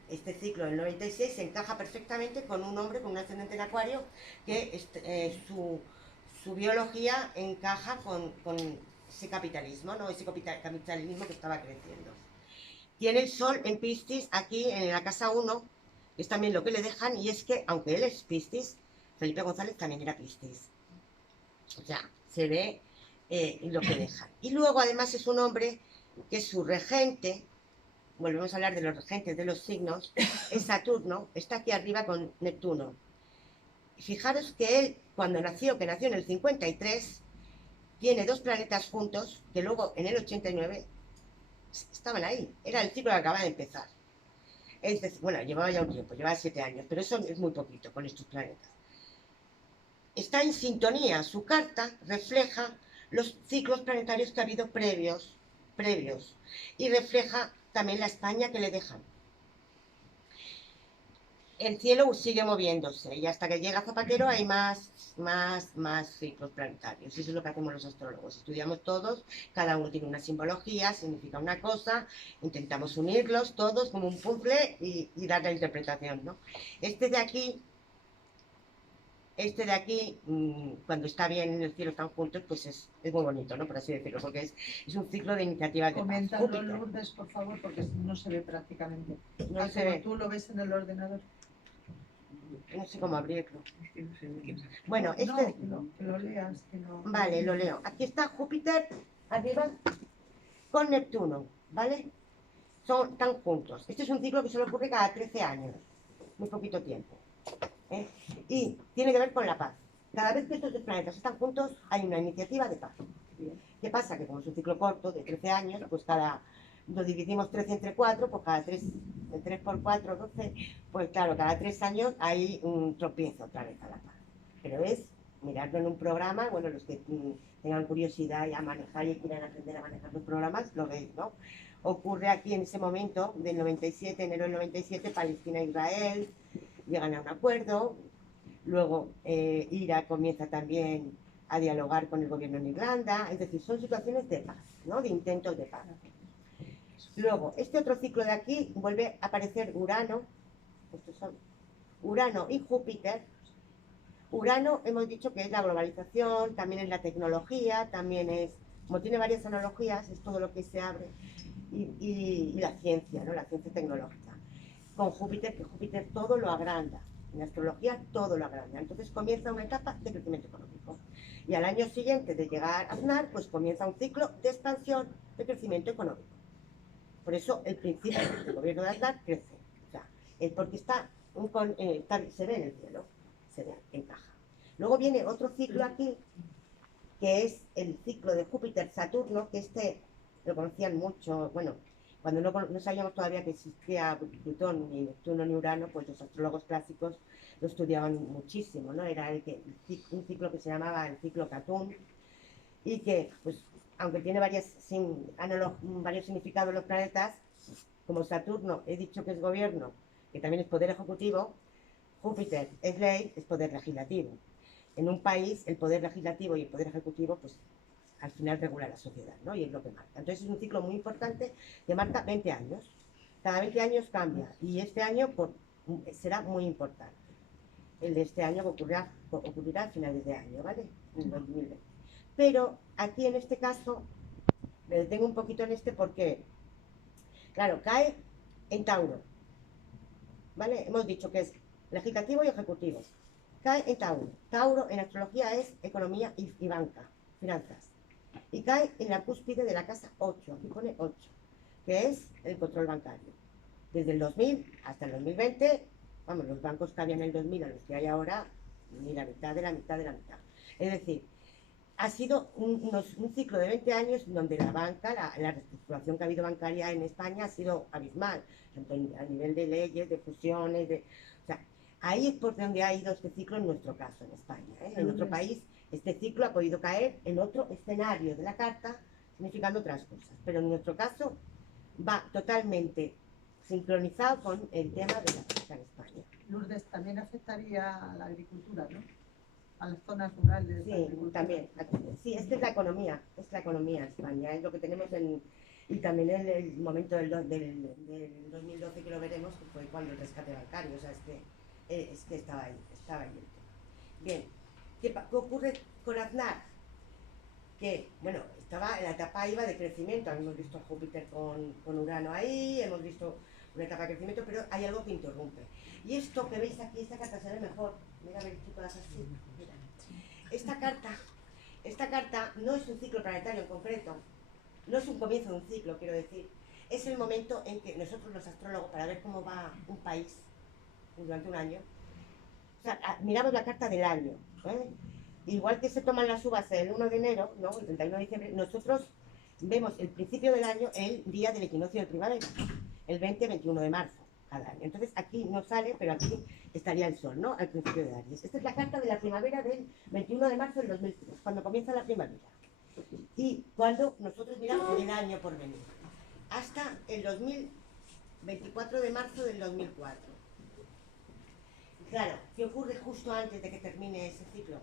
Este ciclo del 96 se encaja perfectamente con un hombre con un ascendente en Acuario que su biología encaja con ese capitalismo, ¿no? Ese capitalismo que estaba creciendo. Tiene el Sol en Piscis aquí en la casa 1, que es también lo que le dejan, y es que, aunque él es Piscis, Felipe González también era Piscis. O sea, se ve lo que dejan. Y luego, además, es un hombre que su regente, volvemos a hablar de los regentes de los signos, es Saturno, está aquí arriba con Neptuno. Fijaros que él, cuando nació, que nació en el 53, tiene dos planetas juntos, que luego en el 89 estaban ahí. Era el ciclo que acaba de empezar. Es decir, bueno, llevaba ya un tiempo, llevaba 7 años, pero eso es muy poquito con estos planetas. Está en sintonía, su carta refleja los ciclos planetarios que ha habido previos, y refleja también la España que le dejan. El cielo sigue moviéndose y hasta que llega Zapatero hay más ciclos planetarios. Eso es lo que hacemos los astrólogos. Estudiamos todos, cada uno tiene una simbología, significa una cosa, intentamos unirlos todos como un puzzle y dar la interpretación, ¿no? Este de aquí, cuando está bien en el cielo, están juntos, pues es muy bonito, ¿no? Por así decirlo, porque es un ciclo de iniciativa de paz. Coméntalo, Lourdes, por favor, porque no se ve prácticamente. No se ve. ¿Tú lo ves en el ordenador? No sé cómo abrirlo. Bueno, Que lo leas. Que no... Vale, lo leo. Aquí está Júpiter, arriba, con Neptuno, ¿vale? Están juntos. Este es un ciclo que solo ocurre cada 13 años. Muy poquito tiempo. Y tiene que ver con la paz. Cada vez que estos dos planetas están juntos, hay una iniciativa de paz. ¿Qué pasa? Que como es un ciclo corto, de 13 años, pues lo dividimos 13 entre 4, pues cada 3 por 4, 12, pues claro, cada 3 años hay un tropiezo otra vez a la paz. Pero es mirarlo en un programa, bueno, los que tengan curiosidad y a manejar y quieran aprender a manejar los programas, lo veis, ¿no? Ocurre aquí en ese momento, del 97, enero del 97, Palestina e Israel llegan a un acuerdo, luego Irak comienza también a dialogar con el gobierno en Irlanda, es decir, son situaciones de paz, ¿no? De intentos de paz. Luego, este otro ciclo de aquí vuelve a aparecer Urano, estos son Urano y Júpiter. Urano hemos dicho que es la globalización, también es la tecnología, también es, como tiene varias analogías, es todo lo que se abre, y la ciencia, ¿no? La ciencia tecnológica. con Júpiter, que Júpiter todo lo agranda. En astrología todo lo agranda. Entonces comienza una etapa de crecimiento económico. Y al año siguiente de llegar a Aznar, pues comienza un ciclo de expansión de crecimiento económico. Por eso el principio del gobierno de Aznar crece. O sea, es porque se ve en el cielo, se ve, encaja. Luego viene otro ciclo aquí, que es el ciclo de Júpiter-Saturno, que lo conocían mucho, bueno, cuando no sabíamos todavía que existía Plutón, ni Neptuno, ni Urano, pues los astrólogos clásicos lo estudiaban muchísimo, ¿no? Era un ciclo que se llamaba el ciclo Catún, y que, pues, aunque tiene varios significados los planetas, como Saturno he dicho que es gobierno, que también es poder ejecutivo, Júpiter es ley, es poder legislativo. En un país, el poder legislativo y el poder ejecutivo, pues, al final regula la sociedad, ¿no? Y es lo que marca. Entonces es un ciclo muy importante que marca 20 años. Cada 20 años cambia, y este año será muy importante. El de este año ocurrirá a finales de año, ¿vale? En 2020. Pero aquí en este caso, me detengo un poquito en porque, claro, cae en Tauro, ¿vale? Hemos dicho que es legislativo y ejecutivo. Cae en Tauro. Tauro en astrología es economía y banca, finanzas. Y cae en la cúspide de la casa 8, aquí pone 8, que es el control bancario. Desde el 2000 hasta el 2020, vamos, los bancos que había en el 2000 a los que hay ahora, ni la mitad de la mitad de la mitad. Es decir, ha sido un ciclo de 20 años donde la banca, la reestructuración que ha habido bancaria en España ha sido abismal, tanto a nivel de leyes, de fusiones, o sea, ahí es por donde ha ido este ciclo en nuestro caso, en España, ¿eh? En otro país, este ciclo ha podido caer en otro escenario de la carta, significando otras cosas, pero en nuestro caso va totalmente sincronizado con el tema de la carta en España. Lourdes, también afectaría a la agricultura, ¿no? A las zonas rurales. Sí, también. Sí, es la economía en España, es lo que tenemos y también en el momento del 2012 que lo veremos, que fue cuando el rescate bancario, o sea, es que estaba ahí. Bien, ¿qué ocurre con Aznar? Que, bueno, estaba en la etapa iba de crecimiento, hemos visto a Júpiter con Urano ahí, hemos visto una etapa de crecimiento, pero hay algo que interrumpe. Y esto que veis aquí, esta carta se ve mejor, mira, veis tú todas así, mira. Esta carta no es un ciclo planetario en concreto, no es un comienzo de un ciclo, quiero decir, es el momento en que nosotros los astrólogos, para ver cómo va un país durante un año, o sea, miramos la carta del año, ¿eh? Igual que se toman las uvas el 1 de enero, ¿no? El 31 de diciembre, nosotros vemos el principio del año el día del equinoccio de primavera, el 20-21 de marzo cada año. Entonces aquí no sale, pero aquí estaría el sol, ¿no? Al principio de Aries. Esta es la carta de la primavera del 21 de marzo del 2003, cuando comienza la primavera. Y cuando nosotros miramos el año por venir, hasta el 24 de marzo del 2004. Claro, ¿qué ocurre justo antes de que termine ese ciclo?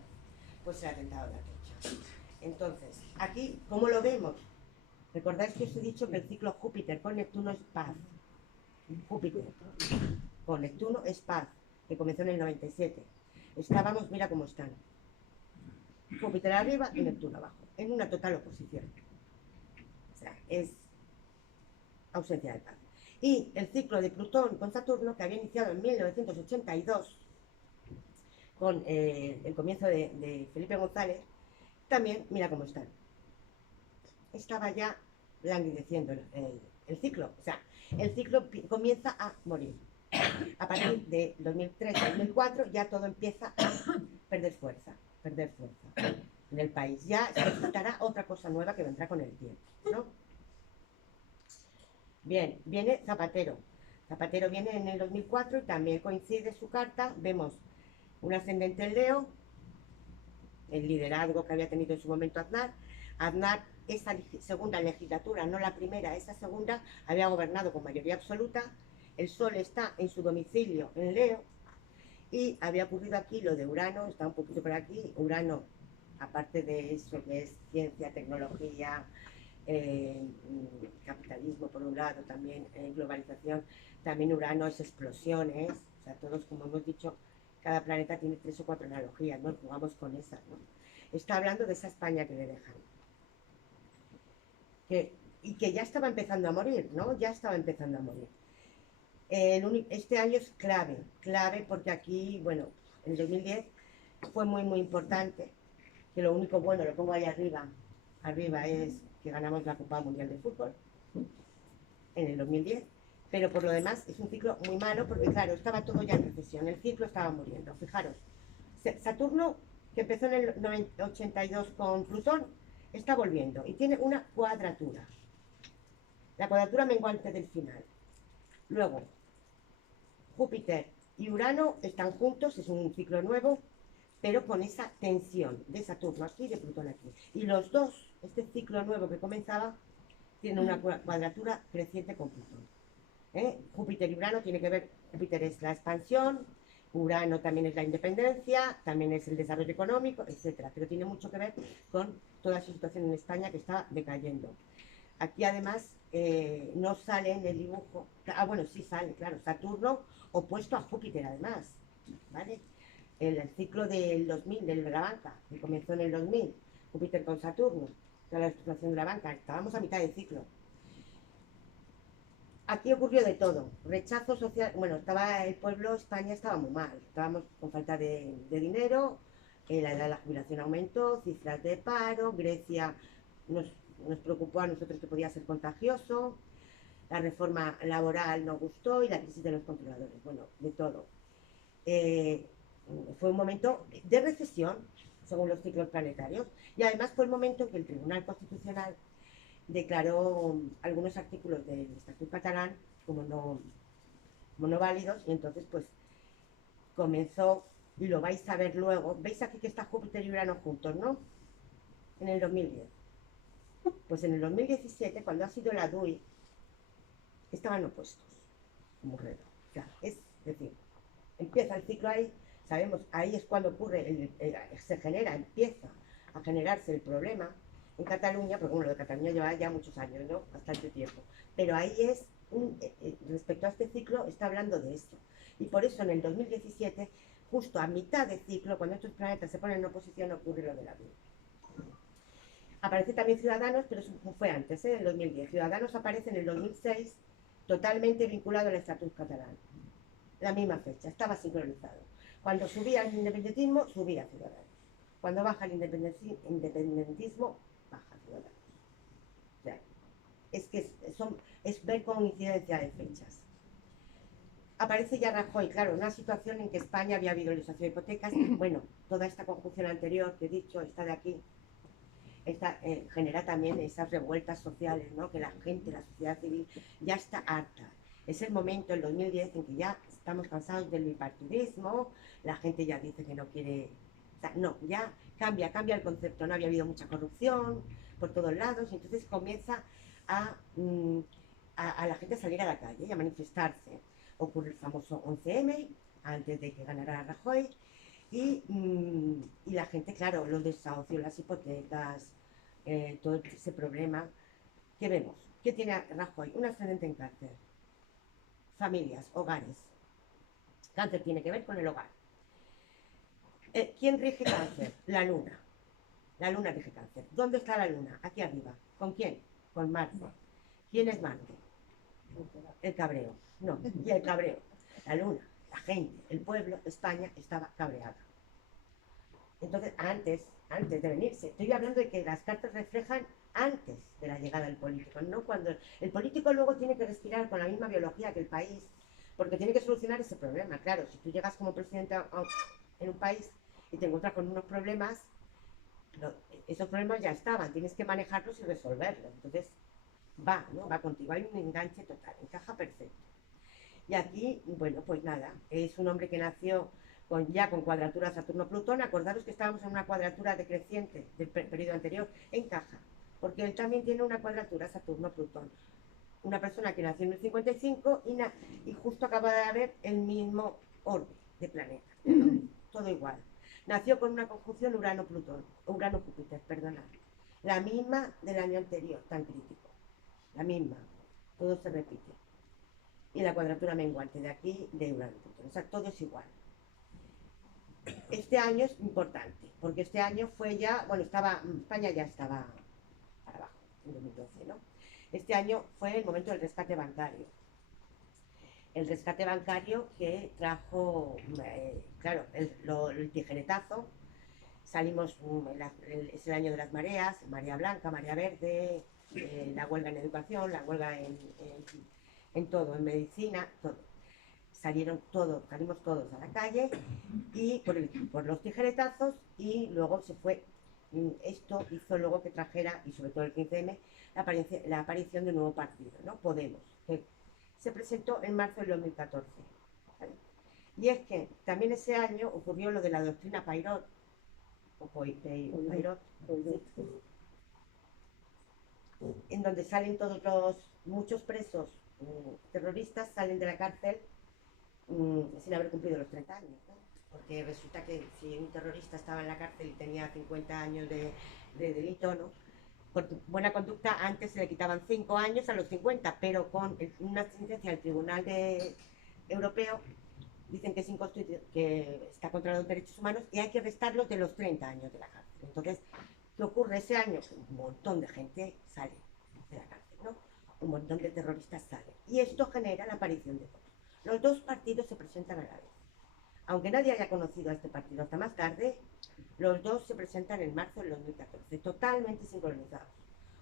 Pues el atentado de Atocha. Entonces, aquí, ¿cómo lo vemos? Recordáis que os he dicho que el ciclo Júpiter con Neptuno es paz. Júpiter con Neptuno es paz, que comenzó en el 97. Estábamos, mira cómo están. Júpiter arriba y Neptuno abajo, en una total oposición. O sea, es ausencia de paz. Y el ciclo de Plutón con Saturno, que había iniciado en 1982, con el comienzo de Felipe González, también, mira cómo están. Estaba ya languideciendo el ciclo. O sea, el ciclo comienza a morir. A partir de 2003-2004 ya todo empieza a perder fuerza en el país. Ya se necesitará otra cosa nueva que vendrá con el tiempo, ¿no? Bien, viene Zapatero. Zapatero viene en el 2004 y también coincide su carta. Vemos un ascendente en Leo, el liderazgo que había tenido en su momento Aznar. Aznar, esa segunda legislatura, no la primera, esa segunda, había gobernado con mayoría absoluta. El Sol está en su domicilio en Leo y había ocurrido aquí lo de Urano, está un poquito por aquí. Urano, aparte de eso que es ciencia, tecnología, capitalismo por un lado, también globalización, también Urano es explosiones, o sea, todos, como hemos dicho, cada planeta tiene 3 o 4 analogías, ¿no? Jugamos con esas, ¿no? Está hablando de esa España que le dejan. Y que ya estaba empezando a morir, ¿no? Ya estaba empezando a morir. Este año es clave porque aquí, bueno, el 2010 fue muy importante, que lo único bueno, lo pongo ahí arriba es que ganamos la Copa Mundial de Fútbol en el 2010, pero por lo demás es un ciclo muy malo porque claro, estaba todo ya en recesión, el ciclo estaba muriendo. Fijaros, Saturno, que empezó en el 82 con Plutón, está volviendo y tiene una cuadratura, la cuadratura menguante del final. Luego, Júpiter y Urano están juntos, es un ciclo nuevo, pero con esa tensión de Saturno aquí y de Plutón aquí. Y los dos, este ciclo nuevo que comenzaba, tiene una cuadratura creciente con Plutón. Júpiter y Urano tiene que ver, Júpiter es la expansión, Urano también es la independencia, también es el desarrollo económico, etcétera, pero tiene mucho que ver con toda esa situación en España que está decayendo. Aquí además no sale en el dibujo, bueno, sí sale, claro, Saturno opuesto a Júpiter además, ¿vale? El ciclo del 2000, de la banca, que comenzó en el 2000, Júpiter con Saturno, toda la estructuración de la banca, estábamos a mitad del ciclo. Aquí ocurrió de todo, rechazo social, bueno, estaba el pueblo, España estaba muy mal, estábamos con falta de dinero, la edad de la jubilación aumentó, cifras de paro, Grecia nos preocupó a nosotros que podía ser contagioso, la reforma laboral no gustó y la crisis de los controladores, bueno, de todo. Fue un momento de recesión, según los ciclos planetarios, y además fue el momento en que el Tribunal Constitucional declaró algunos artículos del Estatuto catalán como no válidos, y entonces pues comenzó, y lo vais a ver luego, veis aquí que está Júpiter y Urano juntos, ¿no? En el 2010. Pues en el 2017, cuando ha sido la DUI, estaban opuestos, como reloj. O sea, es decir, empieza el ciclo ahí, sabemos, ahí es cuando ocurre, empieza a generarse el problema en Cataluña, porque bueno, lo de Cataluña lleva ya muchos años, ¿no? Bastante tiempo. Pero ahí es, respecto a este ciclo, está hablando de esto. Y por eso en el 2017, justo a mitad de ciclo, cuando estos planetas se ponen en oposición, ocurre lo de la DUI. Aparece también Ciudadanos, pero eso fue antes, en el 2010. Ciudadanos aparece en el 2006, totalmente vinculado al Estatuto catalán. La misma fecha, estaba sincronizado. Cuando subía el independentismo, subía Ciudadanos. Cuando baja el independentismo, baja Ciudadanos. O sea, es que es ver coincidencia de fechas. Aparece ya Rajoy, claro, una situación en que España había habido legalización de hipotecas. Bueno, toda esta conjunción anterior que he dicho, esta de aquí, genera también esas revueltas sociales, ¿no? Que la gente, la sociedad civil, ya está harta. Es el momento, el 2010, en que ya estamos cansados del bipartidismo, la gente ya dice que no quiere... O sea, no, ya cambia el concepto, no había habido mucha corrupción por todos lados, y entonces comienza a la gente a salir a la calle y a manifestarse. Ocurre el famoso 11M, antes de que ganara Rajoy, y la gente, claro, los desahucios, las hipotecas, todo ese problema. ¿Qué vemos? ¿Qué tiene Rajoy? Un ascendente en cáncer. Familias, hogares. Cáncer tiene que ver con el hogar. ¿Quién rige cáncer? La luna. La luna rige cáncer. ¿Dónde está la luna? Aquí arriba. ¿Con quién? Con Marte. ¿Quién es Marte? El cabreo. No, y el cabreo. La luna, la gente, el pueblo, España estaba cabreada. Entonces, antes de venirse, estoy hablando de que las cartas reflejan antes de la llegada del político, no cuando el político luego tiene que respirar con la misma biología que el país, porque tiene que solucionar ese problema. Claro, si tú llegas como presidente en un país y te encuentras con unos problemas, esos problemas ya estaban, tienes que manejarlos y resolverlos. Entonces, va contigo, hay un enganche total, encaja perfecto. Y aquí, bueno, pues nada, es un hombre que nació ya con cuadratura Saturno-Plutón. Acordaros que estábamos en una cuadratura decreciente del periodo anterior, encaja, porque él también tiene una cuadratura Saturno-Plutón. Una persona que nació en el 55 y justo acaba de haber el mismo orbe de planeta, todo igual. Nació con una conjunción Urano-Júpiter, perdonad. La misma del año anterior, tan crítico. La misma, todo se repite. Y la cuadratura menguante de aquí, de Urano-Plutón. O sea, todo es igual. Este año es importante, porque este año fue ya, bueno, España ya estaba para abajo, en 2012, ¿no? Este año fue el momento del rescate bancario. el rescate bancario que trajo, claro, el tijeretazo. Salimos, es el año de las mareas, marea blanca, marea verde, la huelga en educación, la huelga en todo, en medicina, todo. Salimos todos a la calle y por los tijeretazos, y luego se fue. Esto hizo luego que trajera, y sobre todo el 15M, la aparición de un nuevo partido, ¿no? Podemos, que se presentó en marzo del 2014. ¿Vale? Y es que también ese año ocurrió lo de la doctrina Peirot, Peirot, en donde salen muchos presos terroristas salen de la cárcel sin haber cumplido los 30 años, ¿no? Porque resulta que si un terrorista estaba en la cárcel y tenía 50 años de delito, ¿no? Por buena conducta antes se le quitaban 5 años a los 50, pero con una sentencia del Tribunal Europeo dicen que, que está contra los derechos humanos y hay que restarlos de los 30 años de la cárcel. Entonces, ¿qué ocurre ese año? Un montón de gente sale de la cárcel, ¿no? Un montón de terroristas salen. Y esto genera la aparición de Vox. Los dos partidos se presentan a la vez. Aunque nadie haya conocido a este partido hasta más tarde, los dos se presentan en marzo del 2014, totalmente sincronizados.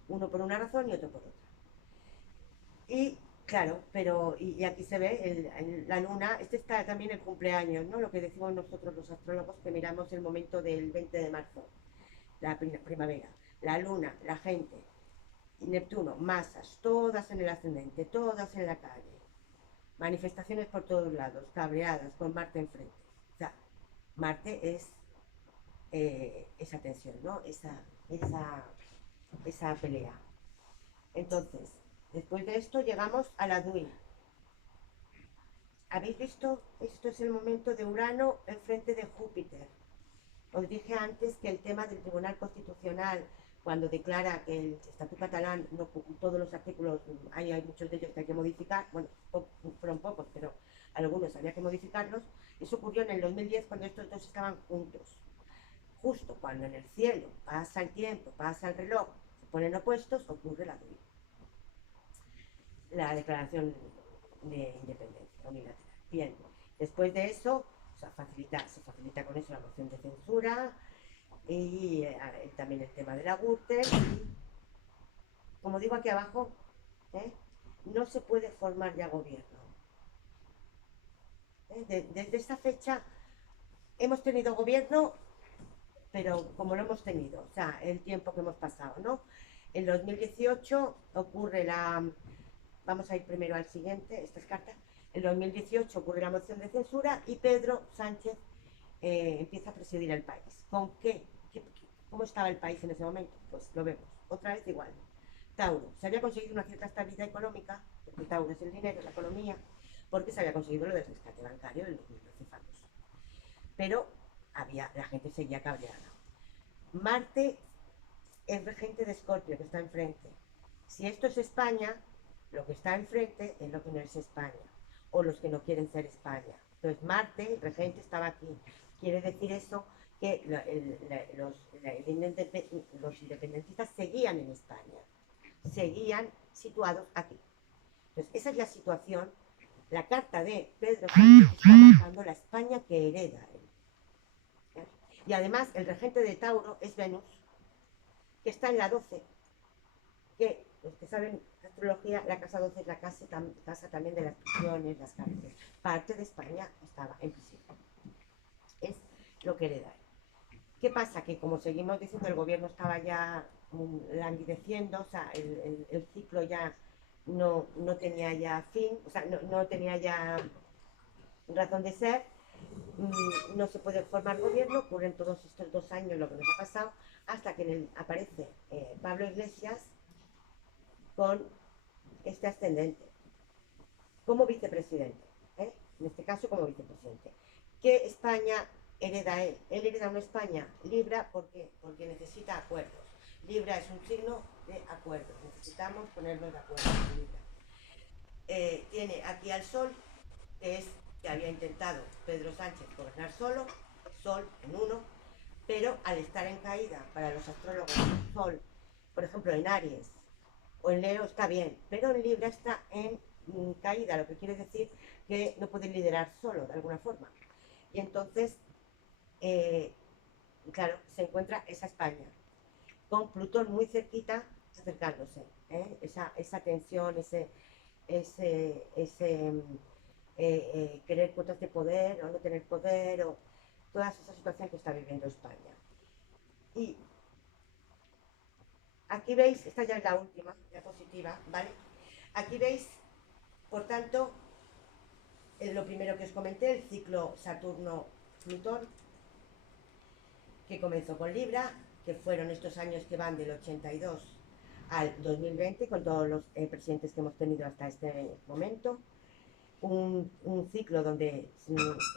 Uno por una razón y otro por otra. Y claro, pero y aquí se ve la luna, está también el cumpleaños, ¿no? Lo que decimos nosotros los astrólogos, que miramos el momento del 20 de marzo, la primavera. La luna, la gente, y Neptuno, masas, todas en el ascendente, todas en la calle. Manifestaciones por todos lados, cabreadas, con Marte enfrente. O sea, Marte es esa tensión, ¿no? Esa pelea. Entonces, después de esto llegamos a la DUI. ¿Habéis visto? Esto es el momento de Urano enfrente de Júpiter. Os dije antes que el tema del Tribunal Constitucional, cuando declara que el Estatuto catalán, no, todos los artículos, hay muchos de ellos que hay que modificar, bueno, fueron pocos, pero algunos había que modificarlos. Eso ocurrió en el 2010 cuando estos dos estaban juntos. Justo cuando en el cielo pasa el tiempo, pasa el reloj, se ponen opuestos, ocurre la DUI. La declaración de independencia unilateral. Bien, después de eso se facilita con eso la moción de censura y también el tema de la Gürtel. Como digo aquí abajo, no se puede formar ya gobierno. Desde esta fecha hemos tenido gobierno, pero como lo hemos tenido, o sea, el tiempo que hemos pasado, ¿no? En 2018 ocurre vamos a ir primero al siguiente, estas cartas. En 2018 ocurre la moción de censura y Pedro Sánchez empieza a presidir el país. ¿Con qué? ¿Cómo estaba el país en ese momento? Pues lo vemos, otra vez igual. Tauro, se había conseguido una cierta estabilidad económica, porque Tauro es el dinero, la economía, porque se había conseguido lo del rescate bancario del 2012 famoso. Pero la gente seguía cabreada. Marte es regente de Escorpio, que está enfrente. Si esto es España, lo que está enfrente es lo que no es España, o los que no quieren ser España. Entonces Marte, el regente, estaba aquí. Quiere decir eso que los independentistas seguían en España, seguían situados aquí. Entonces esa es la situación. La carta de Pedro Sánchez está marcando la España que hereda él. Y además el regente de Tauro es Venus, que está en la 12, que los que saben astrología, la casa 12 es la casa también de las prisiones, las cárceles. Parte de España estaba en prisión. Es lo que hereda. ¿Qué pasa? Que como seguimos diciendo, el gobierno estaba ya languideciendo, o sea, el ciclo ya no tenía ya fin, o sea, no tenía ya razón de ser. No se puede formar gobierno, ocurren todos estos 2 años lo que nos ha pasado, hasta que aparece Pablo Iglesias con este ascendente como vicepresidente, en este caso como vicepresidente. ¿Qué España hereda él? Él hereda una España Libra porque necesita acuerdos. Libra es un signo de acuerdos, necesitamos ponernos de acuerdo en Libra. Tiene aquí al Sol, que había intentado Pedro Sánchez gobernar solo, Sol en 1, pero al estar en caída para los astrólogos, Sol, por ejemplo, en Aries o en Leo está bien, pero en Libra está en caída, lo que quiere decir que no puede liderar solo, de alguna forma. Y entonces, claro, se encuentra esa España, con Plutón muy cerquita, acercándose, ¿eh? Esa tensión, querer cuotas de poder o no tener poder, o toda esa situación que está viviendo España. Y aquí veis, esta ya es la última diapositiva, ¿vale? Aquí veis, por tanto, lo primero que os comenté, el ciclo Saturno-Plutón, que comenzó con Libra, que fueron estos años que van del 82 al 2020, con todos los presidentes que hemos tenido hasta este momento. Un ciclo donde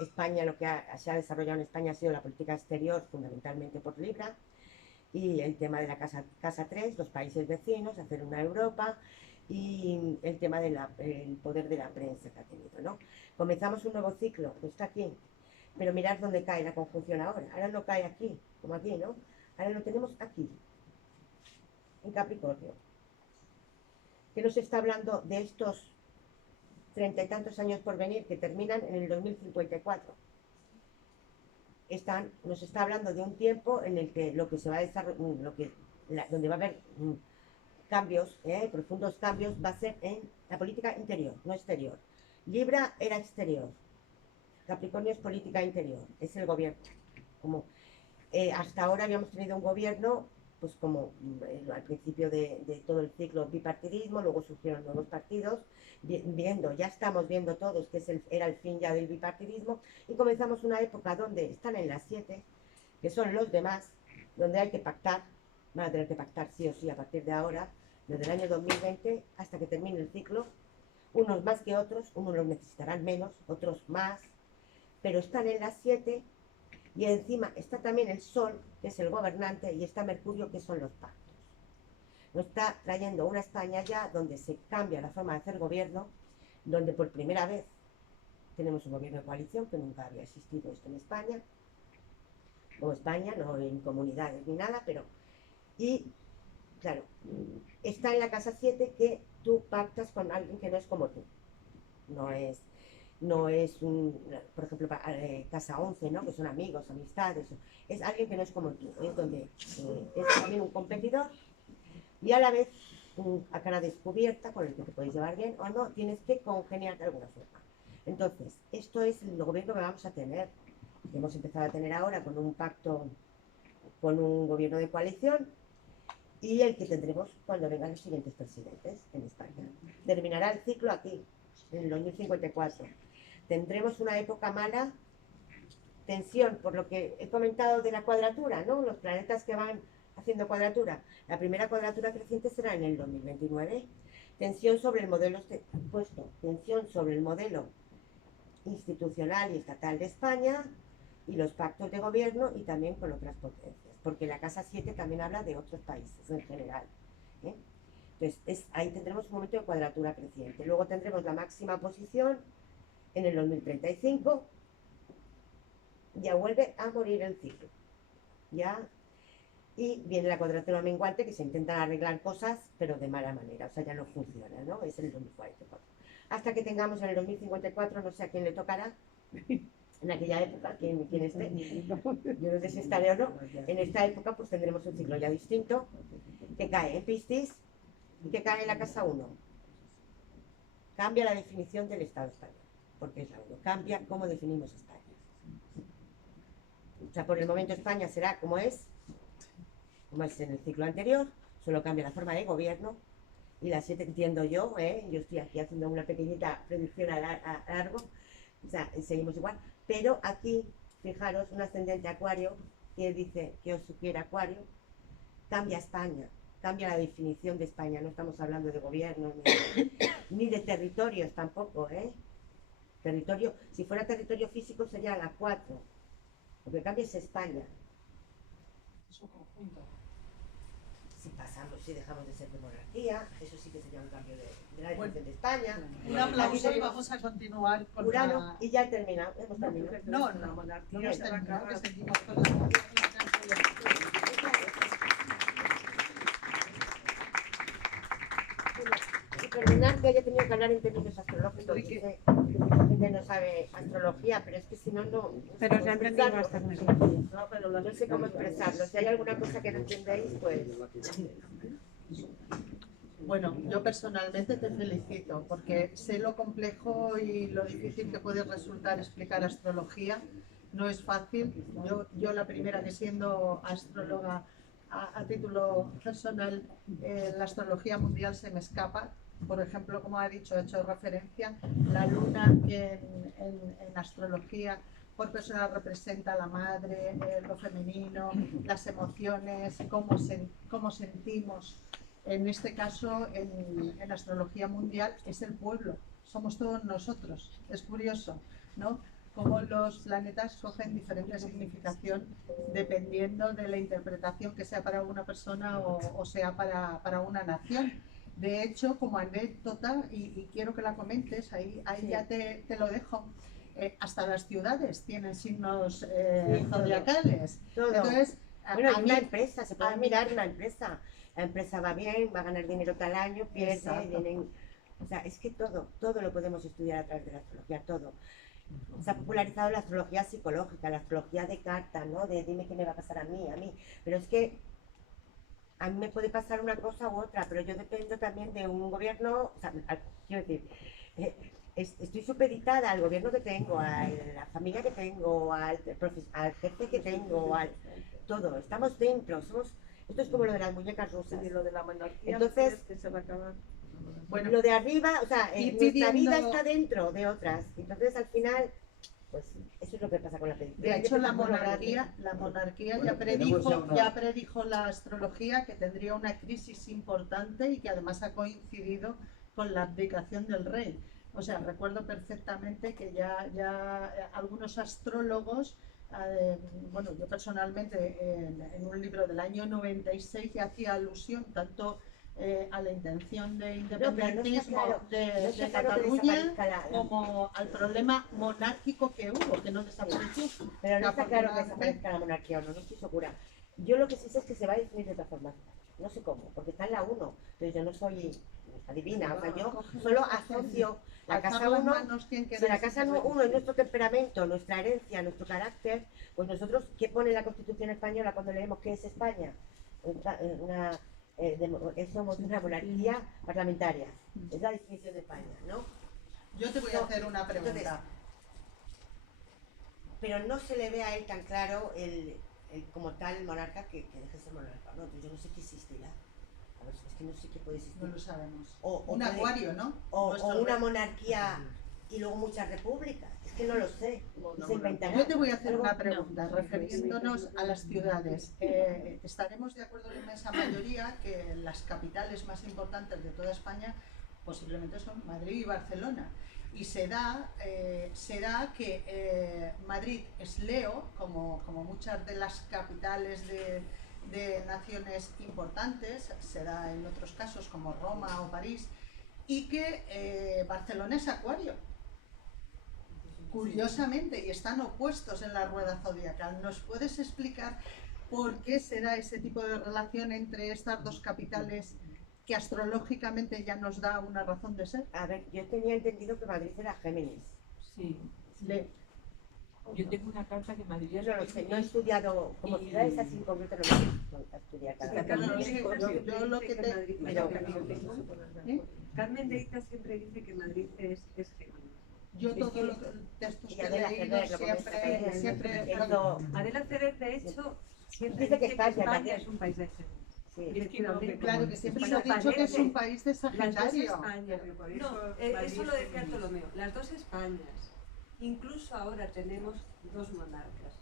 España, lo que se ha desarrollado en España ha sido la política exterior, fundamentalmente por Libra, y el tema de la casa 3, los países vecinos, hacer una Europa, y el tema del poder de la prensa que ha tenido, ¿no? Comenzamos un nuevo ciclo, que está aquí, pero mirad dónde cae la conjunción ahora. Ahora no cae aquí, como aquí, ¿no? Ahora lo tenemos aquí, en Capricornio, que nos está hablando de estos 30 y tantos años por venir que terminan en el 2054. Nos está hablando de un tiempo en el que lo que se va a desarrollar, donde va a haber cambios, profundos cambios, va a ser en la política interior, no exterior. Libra era exterior, Capricornio es política interior, es el gobierno. Como hasta ahora habíamos tenido un gobierno, pues como al principio de todo el ciclo bipartidismo, luego surgieron nuevos partidos, ya estamos viendo todos que era el fin ya del bipartidismo, y comenzamos una época donde están en las 7, que son los demás, donde hay que pactar, van a tener que pactar sí o sí a partir de ahora, desde el año 2020 hasta que termine el ciclo, unos más que otros, unos los necesitarán menos, otros más, pero están en las 7, y encima está también el Sol, que es el gobernante, y está Mercurio, que son los pactos. Nos está trayendo una España ya donde se cambia la forma de hacer gobierno, donde por primera vez tenemos un gobierno de coalición, que nunca había existido esto en España, como España, no en comunidades ni nada, pero... Y, claro, está en la casa 7 que tú pactas con alguien que no es como tú. No es por ejemplo, casa 11, ¿no? Que son amigos, amistades. Es alguien que no es como tú. Es donde es también un competidor y a la vez a cara descubierta con el que te puedes llevar bien o no, tienes que congeniar de alguna forma. Entonces, esto es el gobierno que vamos a tener. Que hemos empezado a tener ahora con un pacto, con un gobierno de coalición, y el que tendremos cuando vengan los siguientes presidentes en España. Terminará el ciclo aquí, en el 2054. Tendremos una época mala, tensión, por lo que he comentado de la cuadratura, ¿no? Los planetas que van haciendo cuadratura. La primera cuadratura creciente será en el 2029. Tensión sobre el modelo tensión sobre el modelo institucional y estatal de España y los pactos de gobierno y también con otras potencias, porque la casa 7 también habla de otros países en general, ¿eh? Entonces, ahí tendremos un momento de cuadratura creciente. Luego tendremos la máxima posición en el 2035, ya vuelve a morir el ciclo, ya, y viene la cuadratura menguante, que se intentan arreglar cosas, pero de mala manera, o sea, ya no funciona, ¿no? Es el 2044. Hasta que tengamos en el 2054, no sé a quién le tocará, en aquella época, quién esté, yo no sé si estaré o no, en esta época pues tendremos un ciclo ya distinto, que cae en Piscis, y que cae en la casa 1. Cambia la definición del Estado español, porque es la 1, cambia cómo definimos España. O sea, por el momento España será como es en el ciclo anterior, solo cambia la forma de gobierno, y la 7 entiendo yo estoy aquí haciendo una pequeñita predicción a largo, o sea, seguimos igual, pero aquí, fijaros, un ascendente Acuario, que dice que os sugiere Acuario, cambia España, cambia la definición de España, no estamos hablando de gobierno, ni de territorios tampoco, territorio, si fuera territorio físico sería la 4, lo que cambia es España. Es un conjunto. Si dejamos de ser de monarquía, eso sí que sería un cambio de la definición de España. Un aplauso y vamos a continuar con Urano, y ya terminado, hemos terminado. No, la monarquía está terminado, que seguimos con la Perdonar que haya tenido que hablar en términos astrológicos, que sé que mucha gente no sabe astrología, pero es que si no, no sé Pero cómo se ha entendido expresarlo. bastante. No sé cómo expresarlo. Si hay alguna cosa que no entendéis, pues... Bueno, yo personalmente te felicito porque sé lo complejo y lo difícil que puede resultar explicar astrología. No es fácil. Yo la primera que siendo astróloga a título personal, la astrología mundial se me escapa. Por ejemplo, como ha dicho, he hecho referencia, la luna en astrología por persona representa a la madre, lo femenino, las emociones, cómo sentimos. En este caso, en astrología mundial, es el pueblo, somos todos nosotros. Es curioso, ¿no? Cómo los planetas cogen diferente significación dependiendo de la interpretación que sea para una persona o sea para una nación. De hecho, como anécdota, y quiero que la comentes, ahí Sí. ya te lo dejo, hasta las ciudades tienen signos Sí, zodiacales. todo. Entonces, Bueno, a y mí, una empresa, se puede a mí- mirar una empresa. La empresa va bien, va a ganar dinero tal año, pierde, Exacto. vienen... O sea, es que todo lo podemos estudiar a través de la astrología, todo. Se ha popularizado la astrología psicológica, la astrología de carta, ¿no? De dime qué me va a pasar a mí. Pero es que a mí me puede pasar una cosa u otra, pero yo dependo también de un gobierno, o sea, quiero decir, eh, estoy supeditada al gobierno que tengo, a la familia que tengo, al jefe que tengo, al todo. Estamos dentro, esto es como lo de las muñecas rusas. Y lo de la monarquía, Entonces, que se va a acabar. Bueno, lo de arriba, o sea, ir nuestra pidiendo- vida está dentro de otras. Entonces, al final, pues eso es lo que pasa con la predicción. de Hay hecho, que la pensar muy grande. monarquía Bueno, ya tenemos ya una- predijo la astrología que tendría una crisis importante y que además ha coincidido con la abdicación del rey. O sea, recuerdo perfectamente que ya algunos astrólogos, bueno, yo personalmente en un libro del año 96 ya hacía alusión tanto a la intención de No, pero no está independentismo claro, de no está claro que Cataluña desaparezca como al problema monárquico que hubo, que no desapareció. Pero no está claro que Afortunadamente. desaparezca la monarquía o no, no estoy segura. Yo lo que sí sé es que se va a definir de otra forma. No sé cómo, porque está en la 1. Entonces yo no soy adivina, o sea, yo solo asocio la casa Alzar las 1. manos, quien Si queráis. la casa 1 es nuestro temperamento, nuestra herencia, nuestro carácter, pues nosotros, ¿qué pone la Constitución española cuando leemos qué es España? Somos una monarquía parlamentaria. Es la definición de España, ¿no? Yo te voy a hacer una pregunta. Entonces, pero no se le ve a él tan claro como tal monarca que deje de ser monarca, ¿no? Entonces yo no sé qué existe ya. A ver, es que no sé qué puede existir. No lo sabemos. O Un puede- acuario, ¿no? O Nuestro una rey. monarquía y luego muchas repúblicas. Es que no lo sé. Se inventará. Yo te voy a hacer Algo- una pregunta refiriéndonos a las ciudades. Estaremos de acuerdo en esa mayoría que las capitales más importantes de toda España posiblemente son Madrid y Barcelona. Y se da que Madrid es Leo, como muchas de las capitales de naciones importantes, se da en otros casos como Roma o París, y que Barcelona es Acuario. Curiosamente, y están opuestos en la rueda zodiacal. ¿Nos puedes explicar por qué se da ese tipo de relación entre estas dos capitales que astrológicamente ya nos da una razón de ser? A ver, yo tenía entendido que Madrid era Géminis. Sí. Le- Yo tengo una carta que Madrid Yo es no lo sé, no he Géminis. estudiado como Y- ciudades así en concreto, no me gusta estudiar cada Sí, una. Carmen no, dice sí, que yo lo que te- Madrid es pero- Géminis. ¿Eh? Carmen Deita siempre dice que Madrid es Géminis. Yo Es todo que- lo que textos Y que he Adela leído Ferrer lo comenta siempre también. Eso- Adela Ferrer, de hecho, siempre Dice que dice España también. es un país de Géminis. Sí. Efectivamente. claro que siempre Y se ha lo dicho que es parece. un país de Las dos Sagitario. Españas. Por No, eso eso Madrid lo es decía Géminis. Ptolomeo. Las dos Españas. Incluso ahora tenemos dos monarcas.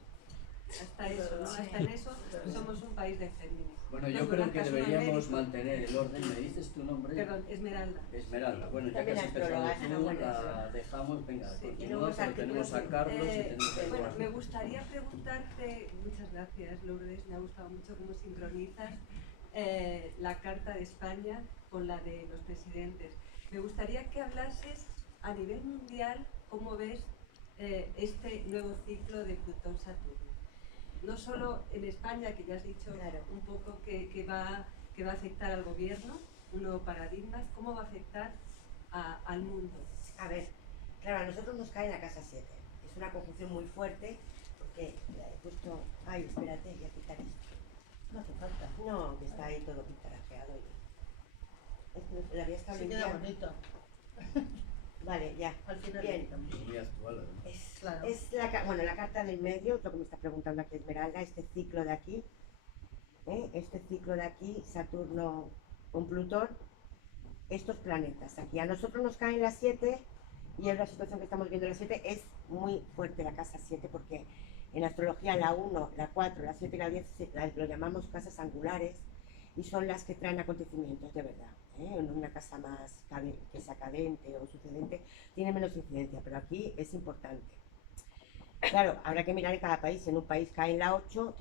Hasta eso, ¿no? Hasta en eso somos un país de Géminis. Bueno, Los yo creo que monarcas son deberíamos eméritos. mantener el orden. ¿Me dices tu nombre? Perdón, Esmeralda. Esmeralda. Bueno, ya que También has empezado astróloga, tú, enhorabuena. la dejamos. Venga, Sí. Y luego continúa, los pero tenemos a artículos, Carlos y tenemos a Bueno, Eduardo. me gustaría preguntarte, muchas gracias Lourdes, me ha gustado mucho cómo sincronizas la Carta de España con la de los presidentes. Me gustaría que hablases a nivel mundial cómo ves este nuevo ciclo de Plutón-Saturno. No solo en España, que ya has dicho Claro. un poco que va a afectar al gobierno, un nuevo paradigma, ¿cómo va a afectar al mundo? A ver, claro, a nosotros nos cae en la casa 7. Es una conjunción muy fuerte porque he puesto... Ay, espérate, voy a quitar esto. No hace falta. No, que está ahí todo pintarajeado. Es que la había estado Se queda limpiando. bonito. Vale, ya. Al final Bien. Muy actual, además. Es, Claro. es bueno, la carta del medio, lo que me está preguntando aquí Esmeralda, este ciclo de aquí, este ciclo de aquí, Saturno con Plutón, estos planetas aquí. A nosotros nos caen las 7 y en la situación que estamos viendo las 7 es muy fuerte la casa 7 porque en astrología la 1, la 4, la 7 y la 10 lo llamamos casas angulares y son las que traen acontecimientos de verdad. En una casa más que sea cadente o sucedente tiene menos incidencia, pero aquí es importante. Claro, habrá que mirar en cada país. En un país cae en la 8,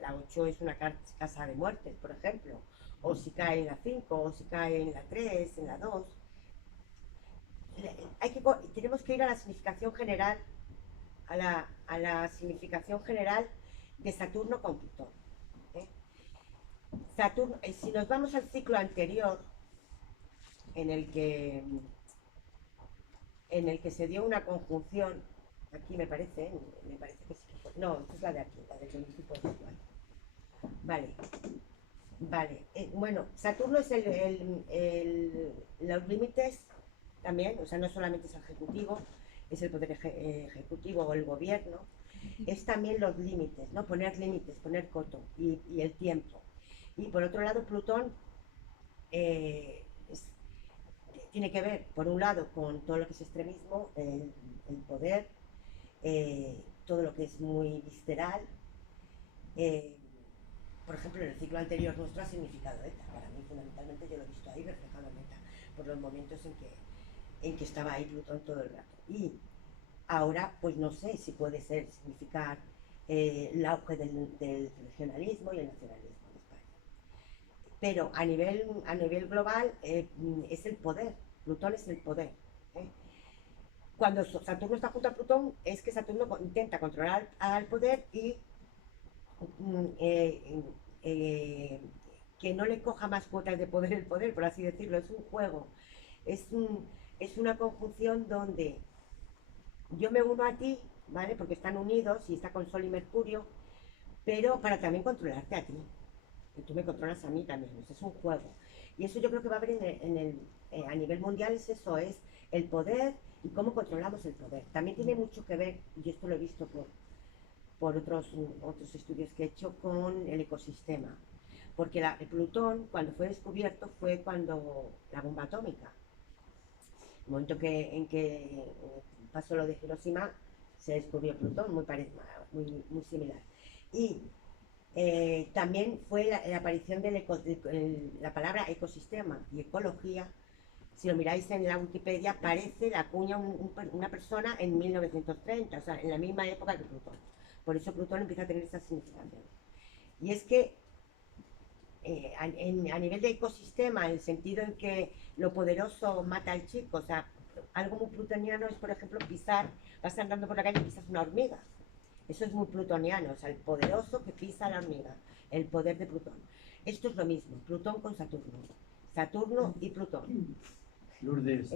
la 8 es una casa de muertes, por ejemplo, o si cae en la 5, o si cae en la 3, en la 2. Tenemos que ir a la significación general, a la significación general de Saturno con Plutón. Saturno, si nos vamos al ciclo anterior, en el que se dio una conjunción, aquí me parece que sí que fue, no, esta es la de aquí, la del principio sexual. Vale, vale, bueno, Saturno es los límites también, o sea, no solamente es el ejecutivo, es el poder ejecutivo o el gobierno, es también los límites, ¿no? Poner límites, poner coto y el tiempo. Y por otro lado, Plutón tiene que ver, por un lado, con todo lo que es extremismo, el poder, todo lo que es muy visceral. Por ejemplo, en el ciclo anterior nuestro ha significado ETA. Para mí, fundamentalmente, yo lo he visto ahí reflejado en ETA, por los momentos en que estaba ahí Plutón todo el rato. Y ahora, pues no sé si puede significar el auge del regionalismo y el nacionalismo. Pero a nivel global es el poder, Plutón es el poder. Cuando Saturno está junto a Plutón es que Saturno intenta controlar al poder y que no le coja más cuotas de poder el poder, por así decirlo. Es un juego, es una conjunción donde yo me uno a ti, ¿vale? Porque están unidos y está con Sol y Mercurio, pero para también controlarte a ti. Y tú me controlas a mí también, es un juego. Y eso yo creo que va a haber a nivel mundial, es eso, es el poder y cómo controlamos el poder. También tiene mucho que ver, y esto lo he visto por otros estudios que he hecho, con el ecosistema. Porque el Plutón, cuando fue descubierto, fue cuando la bomba atómica. El momento en que pasó lo de Hiroshima, se descubrió Plutón, muy similar. Y también fue la aparición de la palabra ecosistema y ecología. Si lo miráis en la Wikipedia, aparece, la acuña una persona en 1930, o sea, en la misma época que Plutón. Por eso Plutón empieza a tener esta significación. Y es que a nivel de ecosistema, en el sentido en que lo poderoso mata al chico, o sea, algo muy plutoniano es, por ejemplo, vas andando por la calle y pisas una hormiga. Eso es muy plutoniano, o sea, el poderoso que pisa la hormiga, el poder de Plutón. Esto es lo mismo, Plutón con Saturno. Saturno y Plutón. Lourdes,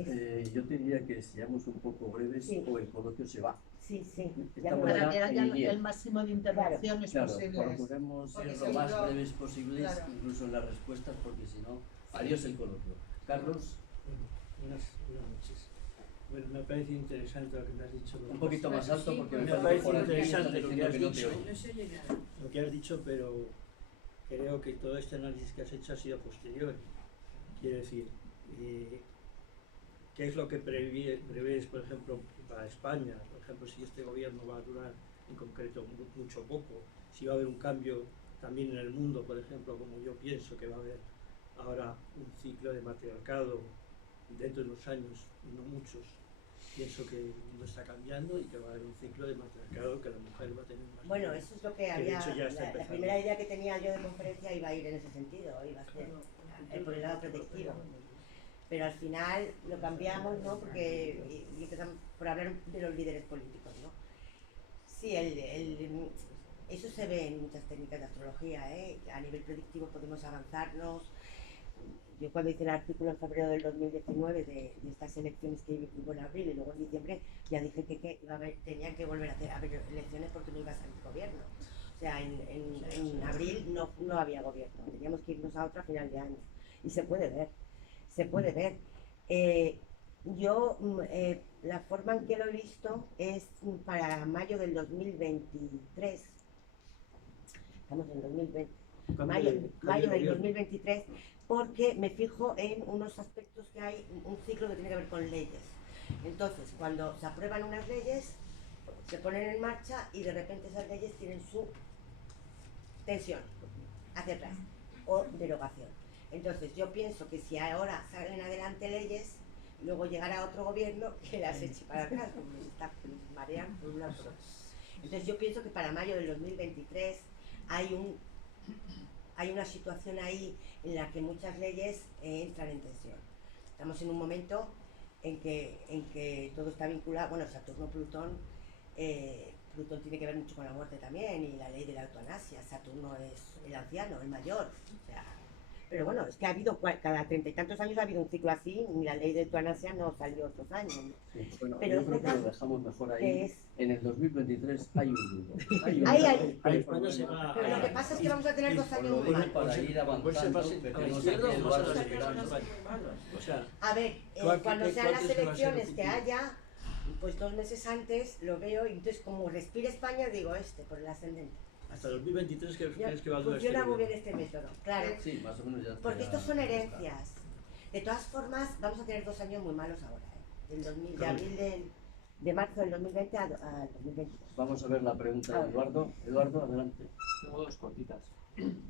yo te diría que seamos un poco breves Sí. o el coloquio se va. Sí, sí. Estamos Para ya que haya en 10. el máximo de intervenciones Claro, posibles. procuremos Porque ser si lo más no- breves posibles, claro. incluso en las respuestas, porque si no, adiós el coloquio. Carlos, Buenas noches. Bueno, me parece interesante lo que me has dicho. un poquito más alto porque me Me parece parece por aquí interesante estás lo que has diciendo que no te dicho. oye. No se oye nada. Lo que has dicho, pero creo que todo este análisis que has hecho ha sido posterior. Quiero decir, ¿qué es lo que prevés, por ejemplo, para España? Por ejemplo, si este gobierno va a durar en concreto mucho o poco, si va a haber un cambio también en el mundo, por ejemplo, como yo pienso que va a haber ahora un ciclo de matriarcado dentro de unos años, no muchos. Pienso que el mundo está cambiando y que va a haber un ciclo de matriarcado que la mujer va a tener más Bueno, poder. eso es lo que de había. hecho ya está La empezando. primera idea que tenía yo de conferencia iba a ir en ese sentido, iba a ser por el lado protectivo. Pero al final lo cambiamos, ¿no? Porque y empezamos por hablar de los líderes políticos, ¿no? Sí, eso se ve en muchas técnicas de astrología, ¿eh? A nivel predictivo podemos avanzarnos yo cuando hice el artículo en febrero del 2019 de estas elecciones que hubo en abril y luego en diciembre, ya dije que iba a haber, tenían que volver a haber elecciones porque no iba a salir gobierno. O sea, en abril no había gobierno, teníamos que irnos a otro a final de año. Y se puede ver, se puede ver. La forma en que lo he visto es para mayo del 2023. Estamos en 2020. Mayo del 2023, porque me fijo en unos aspectos que hay, un ciclo que tiene que ver con leyes. Entonces, cuando se aprueban unas leyes, se ponen en marcha y de repente esas leyes tienen su tensión hacia atrás o derogación. Entonces, yo pienso que si ahora salen adelante leyes, luego llegará otro gobierno que las eche para atrás, como nos marean por un lado. Entonces, yo pienso que para mayo del 2023 hay una situación ahí en la que muchas leyes entran en tensión. Estamos en un momento en que todo está vinculado, bueno, Saturno-Plutón, Plutón tiene que ver mucho con la muerte también y la ley de la eutanasia. Saturno es el anciano, el mayor, o sea, pero bueno, es que ha habido, cada 30 y tantos años ha habido un ciclo así y la ley de eutanasia no salió otros años, ¿no? Sí, bueno, pero yo creo que lo dejamos mejor ahí. En el 2023 hay un grupo. Pero lo que pasa es que vamos a tener 2 años muy malos. Para ir avanzando, metemos aquí Eduardo esperando. A ver, cuando sean las elecciones que haya, pues 2 meses antes lo veo y entonces como respira España digo por el ascendente. Hasta 2023 crees que va a durar este funciona muy bien gobierno. este método, claro. Sí, más o menos ya. Porque estos son herencias. De todas formas, vamos a tener 2 años muy malos ahora, de marzo del 2020 al 2022. Vamos a ver la pregunta de Eduardo. Eduardo, adelante. Tengo 2 cortitas.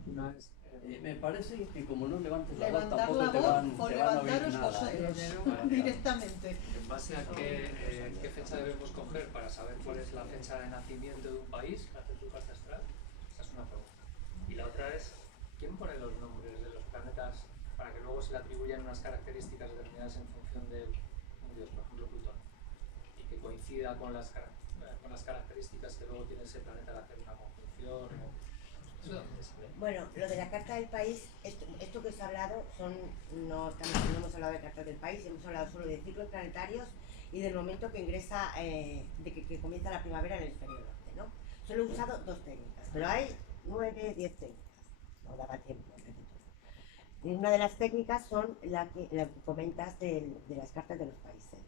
Una es... Me parece que como no levantes la voz Levantar tampoco la te voz van o a oír levantaros nada. vosotros directamente. ¿En base a qué fecha debemos coger para saber cuál es la fecha de nacimiento de un país? ¿Hacer tu carta astral? Esa es una pregunta. Y la otra es, ¿quién pone los nombres de los planetas para que luego se le atribuyan unas características determinadas en función de un dios, por ejemplo Plutón? Y que coincida con las características que luego tiene ese planeta al hacer una conjunción. ¿Eso dónde se ve? Bueno, lo de la carta del país, esto que os he hablado, no hemos hablado de cartas del país, hemos hablado solo de ciclos planetarios y del momento que ingresa, que comienza la primavera en el hemisferio norte, ¿no? Solo he usado 2 técnicas, pero hay 9, 10 técnicas, no daba tiempo. Y una de las técnicas son la que comentas de las cartas de los países.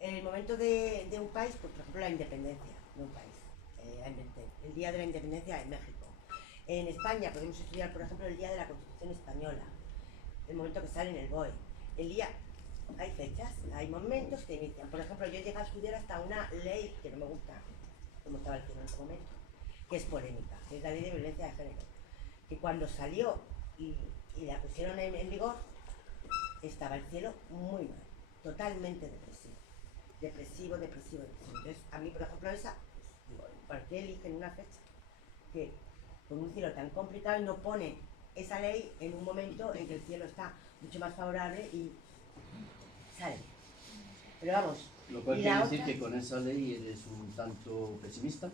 En el momento de un país, pues, por ejemplo, la independencia de un país, el día de la independencia en México. En España podemos estudiar, por ejemplo, el día de la Constitución Española, el momento que sale en el BOE. Hay fechas, hay momentos que inician. Por ejemplo, yo llegué a estudiar hasta una ley que no me gusta, como estaba el cielo en ese momento, que es polémica, que es la ley de violencia de género, que cuando salió y la pusieron en vigor, estaba el cielo muy mal, totalmente depresivo. Entonces, a mí, por ejemplo, esa, pues, digo, ¿por qué eligen una fecha que con un cielo tan complicado y no pone esa ley en un momento en que el cielo está mucho más favorable y sale? Pero vamos. Lo cual quiere decir que con esa ley eres un tanto pesimista.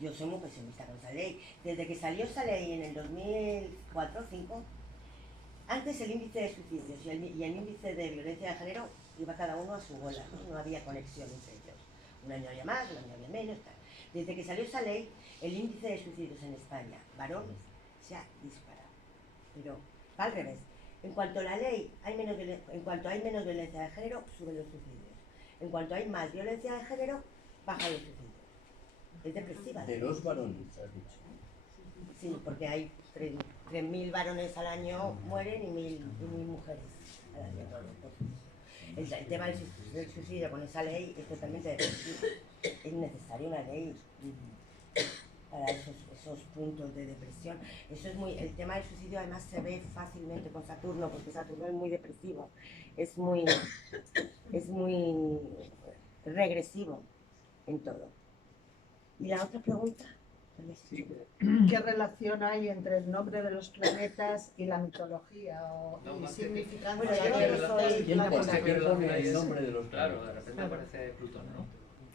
Yo soy muy pesimista con esa ley. Desde que salió esa ley en el 2004 o 2005, antes el índice de suicidios y el índice de violencia de género iba cada uno a su bola, no había conexión entre ellos. Un año había más, un año había menos, tal. Desde que salió esa ley, el índice de suicidios en España, varones, se ha disparado. Pero va al revés. En cuanto hay menos violencia de género, suben los suicidios. En cuanto hay más violencia de género, bajan los suicidios. Es depresiva. De los varones, has dicho. Sí, porque hay 3.000 varones al año mueren y 1.000 mujeres al año. El tema del suicidio con esa ley es totalmente depresivo. Es necesaria una ley para esos puntos de depresión. El tema del suicidio además se ve fácilmente con Saturno, porque Saturno es muy depresivo, es muy regresivo en todo. ¿Y la otra pregunta? Sí. ¿Qué relación hay entre el nombre de los planetas y la mitología o el significado Bueno, de yo los no soy planetas? ¿Quién pone el nombre de los Claro, de planetas? repente aparece Plutón, ¿no?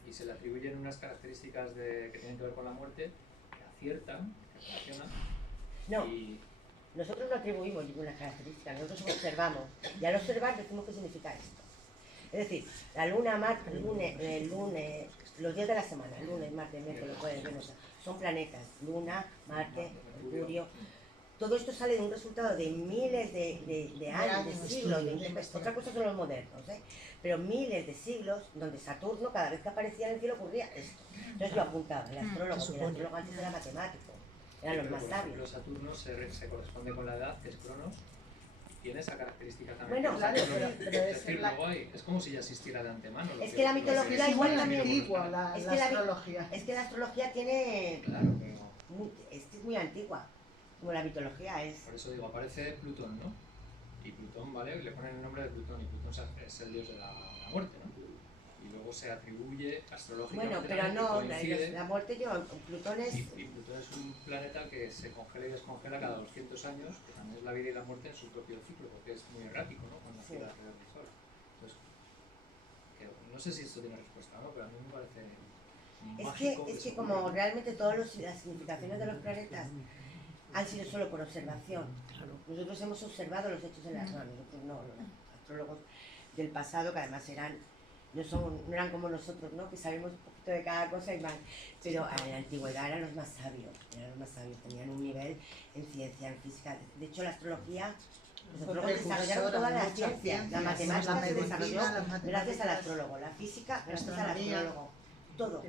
Y se le atribuyen unas características que tienen que ver con la muerte, que aciertan, que relacionan. No. Y nosotros no atribuimos ninguna característica, nosotros observamos, y al observar decimos qué significa esto. Es decir, la luna, Marte, el lunes, los días de la semana, lunes, martes, miércoles, jueves, viernes, son planetas, Luna, Marte, Mercurio. Todo esto sale de un resultado de miles de años, de siglos, otra cosa son los modernos, pero miles de siglos donde Saturno, cada vez que aparecía en el cielo, ocurría esto. Entonces yo apuntaba, el astrólogo antes era matemático, eran los más sabios. Los Saturno se corresponde con la edad, que es Cronos, tiene esa característica también. Bueno, claro, pero es decir, luego es como si ya existiera de antemano. Es que la mitología es muy igual también. antigua la astrología. Es que la astrología tiene... Claro, pero... es muy antigua, como la mitología es. Por eso digo, aparece Plutón, ¿no? Y Plutón, ¿vale? Le ponen el nombre de Plutón, y Plutón es el dios de la muerte, ¿no? Y luego se atribuye astrológicamente. Bueno, pero no, coincide, la muerte Plutón es... y Plutón es un planeta que se congela y descongela cada 200 años, que también es la vida y la muerte en su propio ciclo, porque es muy errático, ¿no? Cuando gira alrededor del Sol. Entonces, no sé si esto tiene respuesta, ¿no? Pero a mí me parece mágico. Es que como realmente todas las significaciones de los planetas han sido solo por observación. Nosotros hemos observado los hechos en las manos, nosotros no, los astrólogos del pasado, que además no eran como nosotros, ¿no? Que sabemos un poquito de cada cosa y más. Pero en la antigüedad eran los más sabios, tenían un nivel en ciencia, en física. De hecho, la astrología, los astrólogos desarrollaron todas las ciencias. La matemática se desarrolló gracias al astrólogo, la física gracias al astrólogo, todo.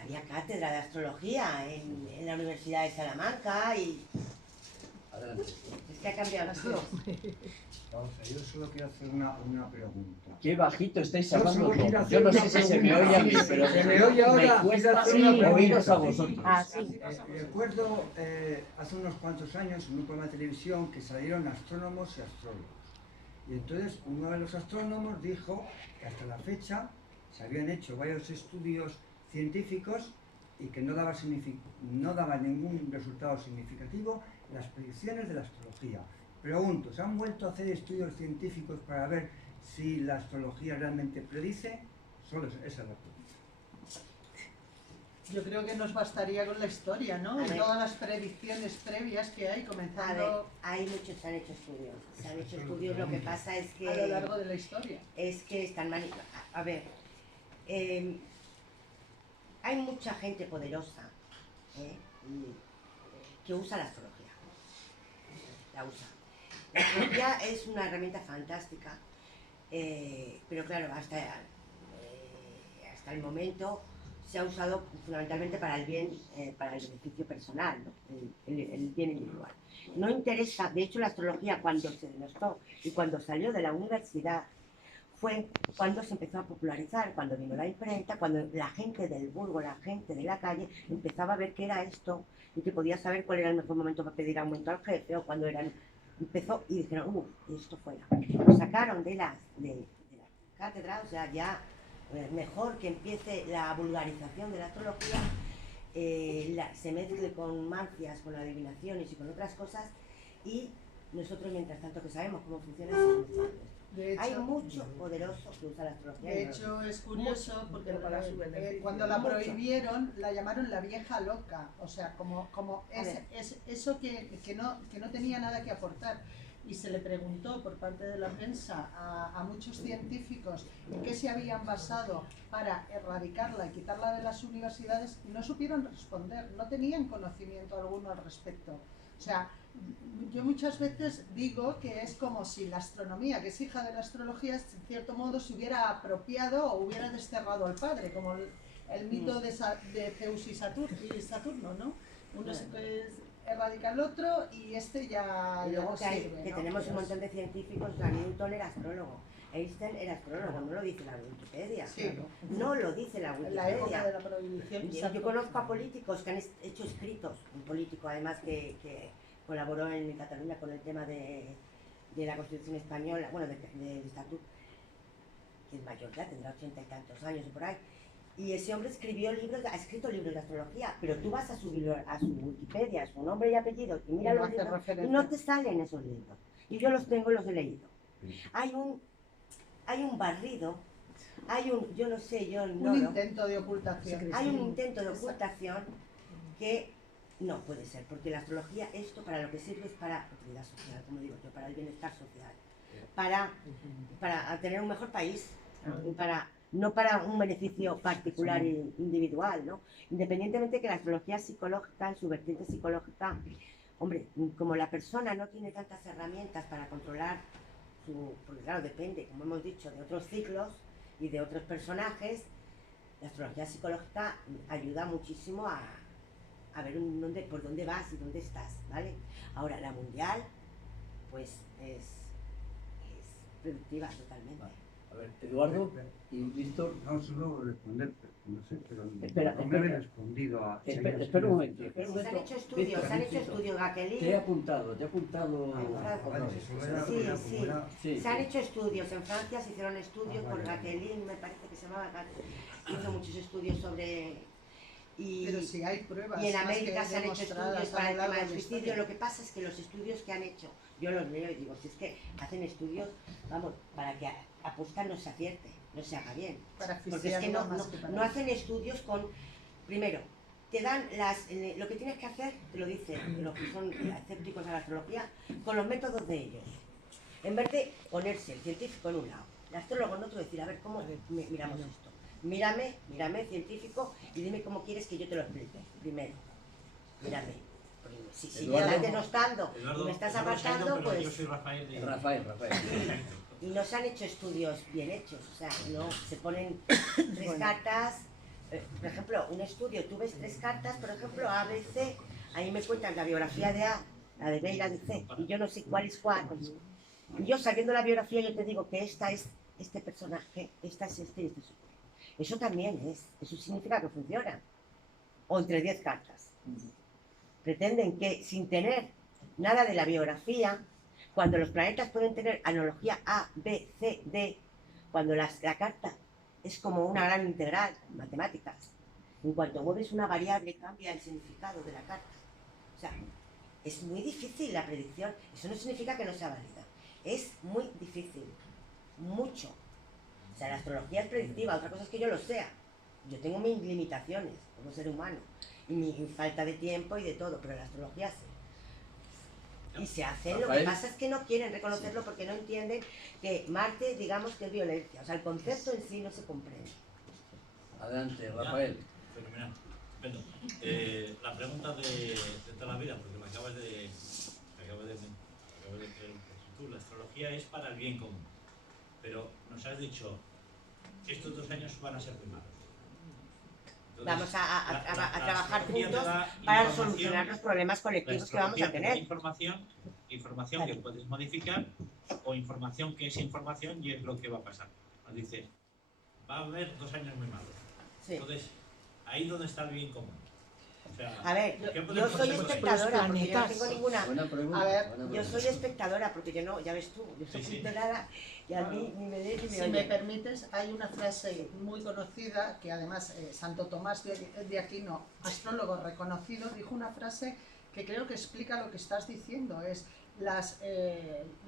Había cátedra de astrología en la Universidad de Salamanca y... Adelante. Es que ha cambiado todo. Vamos a ver, yo solo quiero hacer una pregunta. Qué bajito estáis Yo hablando solo quiero todos. hacer Yo no una sé si se me pregunta. oye a mí, pero Se me oye ahora. me cuesta Quiero hacer una pregunta. oíros a vosotros. Sí. Recuerdo hace unos cuantos años en un programa de televisión que salieron astrónomos y astrólogos. Y entonces uno de los astrónomos dijo que hasta la fecha se habían hecho varios estudios científicos y que no daba ningún resultado significativo en las predicciones de la astrología. Pregunto, ¿se han vuelto a hacer estudios científicos para ver si la astrología realmente predice? Solo esa es la pregunta. Yo creo que nos bastaría con la historia, ¿no? Y todas las predicciones previas que hay, comenzando se han hecho estudios. Se han hecho estudios, lo que pasa es que... a lo largo de la historia. Es que están manipulados. A ver, hay mucha gente poderosa que usa la astrología. La usa. La astrología es una herramienta fantástica, pero claro, hasta el momento se ha usado fundamentalmente para el bien, para el beneficio personal, ¿no? el bien individual. No interesa, de hecho la astrología cuando se denostó y cuando salió de la universidad fue cuando se empezó a popularizar, cuando vino la imprenta, cuando la gente del burgo, la gente de la calle empezaba a ver qué era esto y que podía saber cuál era el mejor momento para pedir aumento al jefe o cuando empezó y dijeron, y esto fuera. Lo sacaron de la cátedra, o sea, ya mejor que empiece la vulgarización de la astrología, se mezcle con mancias, con adivinaciones y con otras cosas, y nosotros mientras tanto que sabemos cómo funciona, seguimos usando esto. De hecho, hay muchos poderosos que usan la astrología. De hecho, es curioso porque cuando la prohibieron, la llamaron la vieja loca. O sea, como es eso que no tenía nada que aportar. Y se le preguntó por parte de la prensa a muchos científicos en qué se habían basado para erradicarla y quitarla de las universidades y no supieron responder, no tenían conocimiento alguno al respecto. O sea, yo muchas veces digo que es como si la astronomía, que es hija de la astrología, en cierto modo se hubiera apropiado o hubiera desterrado al padre, como el mito de Zeus y Saturno, ¿no? Uno se erradica al otro y este ya... Y luego ya no que, sirve, que ¿no? tenemos un montón de científicos, o sea, Newton era astrólogo, Einstein era astrólogo, no lo dice la Wikipedia. Sí. No lo dice la En la época Wikipedia. de la prohibición. Yo conozco a políticos que han hecho escritos, un político además que colaboró en Cataluña con el tema de la Constitución Española, bueno, del Estatuto, que es mayor ya, tendrá 80 y tantos años o por ahí, y ese hombre ha escrito libros de astrología, pero tú vas a su Wikipedia, su nombre y apellido, y mira los libros, y no te salen esos libros, y yo los tengo y los he leído. Hay un barrido, yo no sé, yo no... Un intento de ocultación. Hay un intento de ocultación que No puede ser, porque la astrología, esto para lo que sirve es para utilidad social, como digo yo, para el bienestar social, para tener un mejor país, no para un beneficio particular e individual, ¿no? Independientemente que la astrología psicológica, en su vertiente psicológica, hombre, como la persona no tiene tantas herramientas para controlar porque claro, depende, como hemos dicho, de otros ciclos y de otros personajes, la astrología psicológica ayuda muchísimo a ver por dónde vas y dónde estás, ¿vale? Ahora, la mundial, pues es productiva totalmente. A ver, Eduardo y Víctor. No, solo responder, no sé, pero Espera, no me he respondido a... Espera un momento. Se han hecho estudios, Gaquelín. Te he apuntado. Sí. Se han hecho estudios, en Francia se hicieron estudios por Gaquelín, me parece que se llamaba Gaquelín, hizo muchos estudios sobre... Pero si hay pruebas. Y en América se han hecho demostradas estudios para el a lo largo tema del de la suicidio. historia. Lo que pasa es que los estudios que han hecho, yo los leo y digo, si es que hacen estudios, vamos, para que apuesta no se acierte, no se haga bien. Para Porque es que asfixiarlo más que para no hacen estudios con, primero, te dan lo que tienes que hacer, te lo dicen los que son escépticos a la astrología, con los métodos de ellos. En vez de ponerse el científico en un lado, el astrólogo en otro, decir, a ver, ¿cómo miramos esto? Mírame, científico, y dime cómo quieres que yo te lo explique. Primero, mírame. Si ya denostando y me estás apartando, pues... Yo soy Rafael. Rafael. Y no se han hecho estudios bien hechos, o sea, no se ponen 3 cartas, por ejemplo, un estudio, tú ves 3 cartas, por ejemplo, A, B, C, ahí me cuentan la biografía de A, la de B y la de C, y yo no sé cuál es cuál. Y yo sabiendo la biografía, yo te digo que esta es este personaje, esta es este y este es otro. Eso también eso significa que funciona. O entre 10 cartas. Pretenden que sin tener nada de la biografía, cuando los planetas pueden tener analogía A, B, C, D, cuando la carta es como una gran integral, matemáticas, en cuanto mueves una variable cambia el significado de la carta. O sea, es muy difícil la predicción. Eso no significa que no sea válida. Es muy difícil. Mucho. O sea, la astrología es predictiva, otra cosa es que yo lo sea. Yo tengo mis limitaciones como ser humano y mi falta de tiempo y de todo, pero la astrología sí. Y se hace, lo que pasa es que no quieren reconocerlo porque no entienden que Marte, digamos que es violencia. O sea, el concepto en sí no se comprende. Adelante, Rafael. Fenomenal, estupendo. La pregunta de toda la vida, porque me acabas de tú, la astrología es para el bien común. Pero nos has dicho, estos 2 años van a ser muy malos. Entonces, vamos a trabajar juntos para solucionar los problemas colectivos que vamos a tener. Información que puedes modificar o información que es información y es lo que va a pasar. Nos dices, va a haber 2 años muy malos. Sí. Entonces, ahí donde está el bien común. O sea, a ver, yo soy espectadora porque yo no tengo ninguna... Buena pregunta, a ver, yo soy espectadora porque yo no, ya ves tú, yo soy enterada y a mí ni me ves ni me Si me permites, hay una frase muy conocida que además Santo Tomás de Aquino, astrólogo reconocido, dijo una frase que creo que explica lo que estás diciendo, es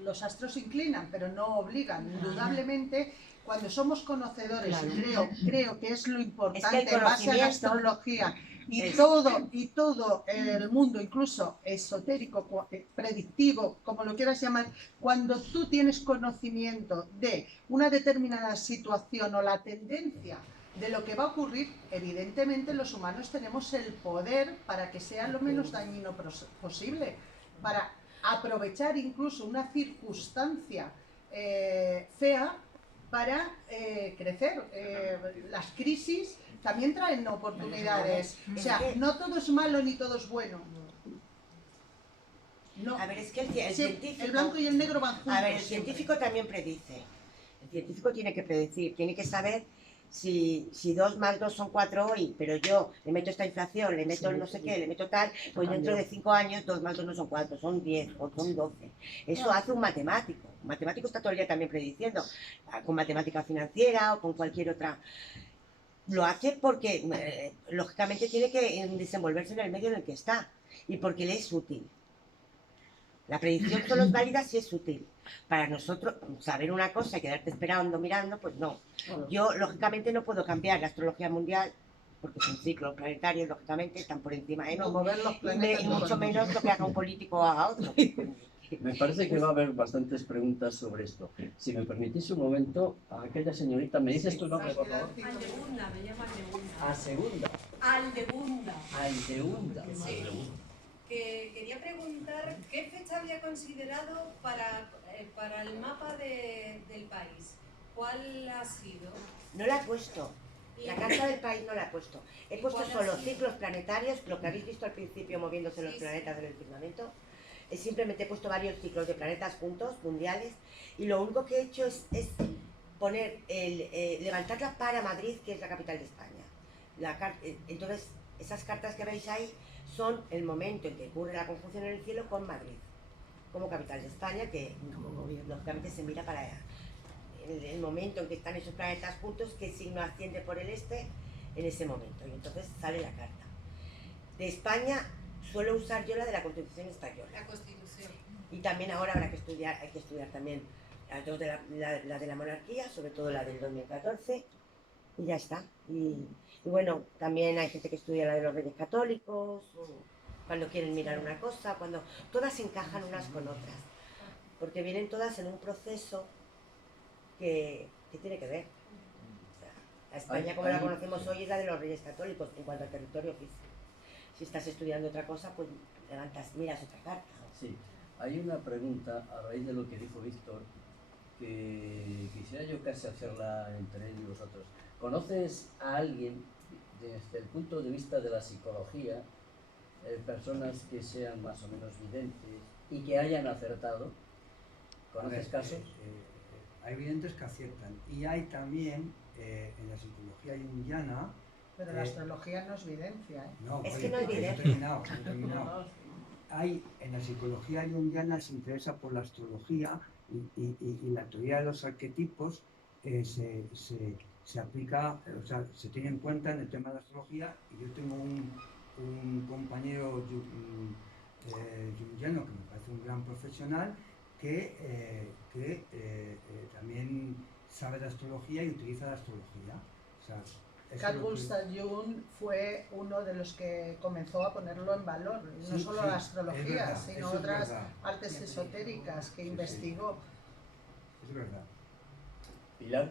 los astros inclinan pero no obligan. Indudablemente, cuando somos conocedores, creo que es lo importante en base a la astrología, y todo el mundo, incluso esotérico, predictivo, como lo quieras llamar, cuando tú tienes conocimiento de una determinada situación o la tendencia de lo que va a ocurrir, evidentemente los humanos tenemos el poder para que sea lo menos dañino posible, para aprovechar incluso una circunstancia fea para crecer. Las crisis también traen oportunidades. O sea, no todo es malo ni todo es bueno. No. A ver, es que el científico... El blanco y el negro van juntos. A ver, el científico también predice. El científico tiene que predecir, tiene que saber si 2 más 2 son 4 hoy, pero yo le meto esta inflación, le meto no sé qué, le meto tal, pues dentro de 5 años 2 más 2 no son 4, son 10 o son 12. Eso hace un matemático. Un matemático está todo el día también prediciendo, con matemática financiera o con cualquier otra. Lo hace porque, lógicamente, tiene que desenvolverse en el medio en el que está y porque le es útil. La predicción solo es válida si es útil. Para nosotros, saber una cosa y quedarte esperando, mirando, pues no. Yo, lógicamente, no puedo cambiar la astrología mundial porque son ciclos planetarios, lógicamente, están por encima de No, mí, mover los planetas y no mucho podemos. menos lo que haga un político o haga otro. Me parece que va a haber bastantes preguntas sobre esto. Si me permitís un momento, a aquella señorita, ¿me dices tu nombre, por favor? Aldegunda, me llama Aldegunda. A segunda. Aldegunda. Aldegunda. Sí. Que quería preguntar qué fecha había considerado para el mapa del país. ¿Cuál ha sido? No la he puesto. La carta del país no la he puesto. He puesto cuál ha solo sido? ciclos planetarios, lo que habéis visto al principio moviéndose los Sí, planetas en el firmamento. Simplemente he puesto varios ciclos de planetas juntos, mundiales, y lo único que he hecho es poner levantarla para Madrid, que es la capital de España. Entonces, esas cartas que veis ahí son el momento en que ocurre la conjunción en el cielo con Madrid, como capital de España, que lógicamente se mira para el momento en que están esos planetas juntos, qué signo asciende por el este en ese momento, y entonces sale la carta. De España suelo usar yo la de la Constitución española. La Constitución. Y también ahora hay que estudiar también las dos la de la monarquía, sobre todo la del 2014, y ya está. Y bueno, también hay gente que estudia la de los reyes católicos, cuando quieren mirar una cosa, cuando todas encajan unas con otras, porque vienen todas en un proceso que tiene que ver. O sea, la España como la conocemos hoy es la de los reyes católicos en cuanto al territorio físico. Si estás estudiando otra cosa, pues miras otra carta. Sí, hay una pregunta a raíz de lo que dijo Víctor, que quisiera yo casi hacerla entre él y vosotros. ¿Conoces a alguien, desde el punto de vista de la psicología, personas que sean más o menos videntes y que hayan acertado? ¿Conoces casos? Hay videntes que aciertan. Y hay también, en la psicología junguiana, Pero la astrología no es videncia, ¿eh? no, Es oye, que no es he vidente. terminado. En la psicología junguiana se interesa por la astrología y la teoría de los arquetipos se aplica, o sea, se tiene en cuenta en el tema de la astrología. Y yo tengo un compañero junguiano que me parece un gran profesional que también sabe de astrología y utiliza la astrología. O sea, Carl Gustav Jung fue uno de los que comenzó a ponerlo en valor, no Sí, solo sí, la es astrología, verdad, sino eso es otras verdad. artes esotéricas que Sí, sí. investigó. Es verdad. Pilar.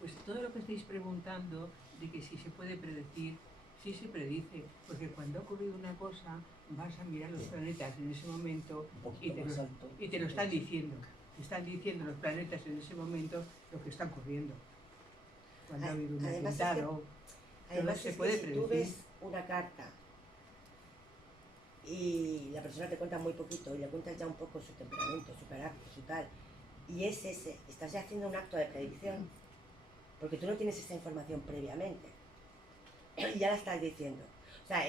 Pues todo lo que estáis preguntando de que si se puede predecir, sí se predice, porque cuando ha ocurrido una cosa, vas a mirar los planetas en ese momento y te lo están diciendo. Te están diciendo los planetas en ese momento lo que está ocurriendo. Cuando ha habido un atentado, Además se es puede que si tú predecir. ves una carta y la persona te cuenta muy poquito y le cuentas ya un poco su temperamento, su carácter, su tal, y es ese, estás ya haciendo un acto de predicción, porque tú no tienes esa información previamente y ya la estás diciendo. O sea,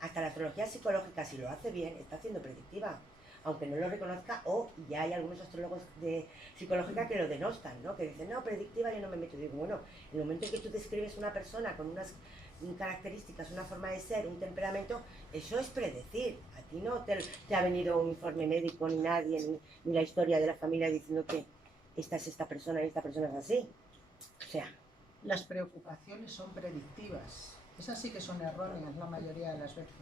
hasta la astrología psicológica, si lo hace bien, está siendo predictiva, aunque no lo reconozca, o ya hay algunos astrólogos de psicológica que lo denostan, ¿no? Que dicen, no, predictiva yo no me meto. Digo, bueno, en el momento en que tú describes una persona con unas características, una forma de ser, un temperamento, eso es predecir. A ti no te ha venido un informe médico, ni nadie, ni la historia de la familia diciendo que esta es esta persona y esta persona es así. O sea, Las preocupaciones son predictivas, esas sí que son erróneas la mayoría de las veces.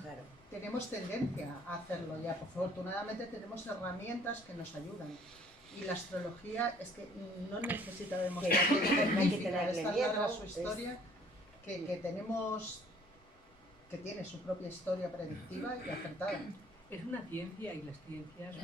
claro. Tenemos tendencia a hacerlo ya, afortunadamente tenemos herramientas que nos ayudan. Y la astrología es que no necesita demostración Que no hay que científica, tenerle esta miedo, narra su es- historia, que tenemos, que tiene su propia historia predictiva y acertada. Es una ciencia y las ciencias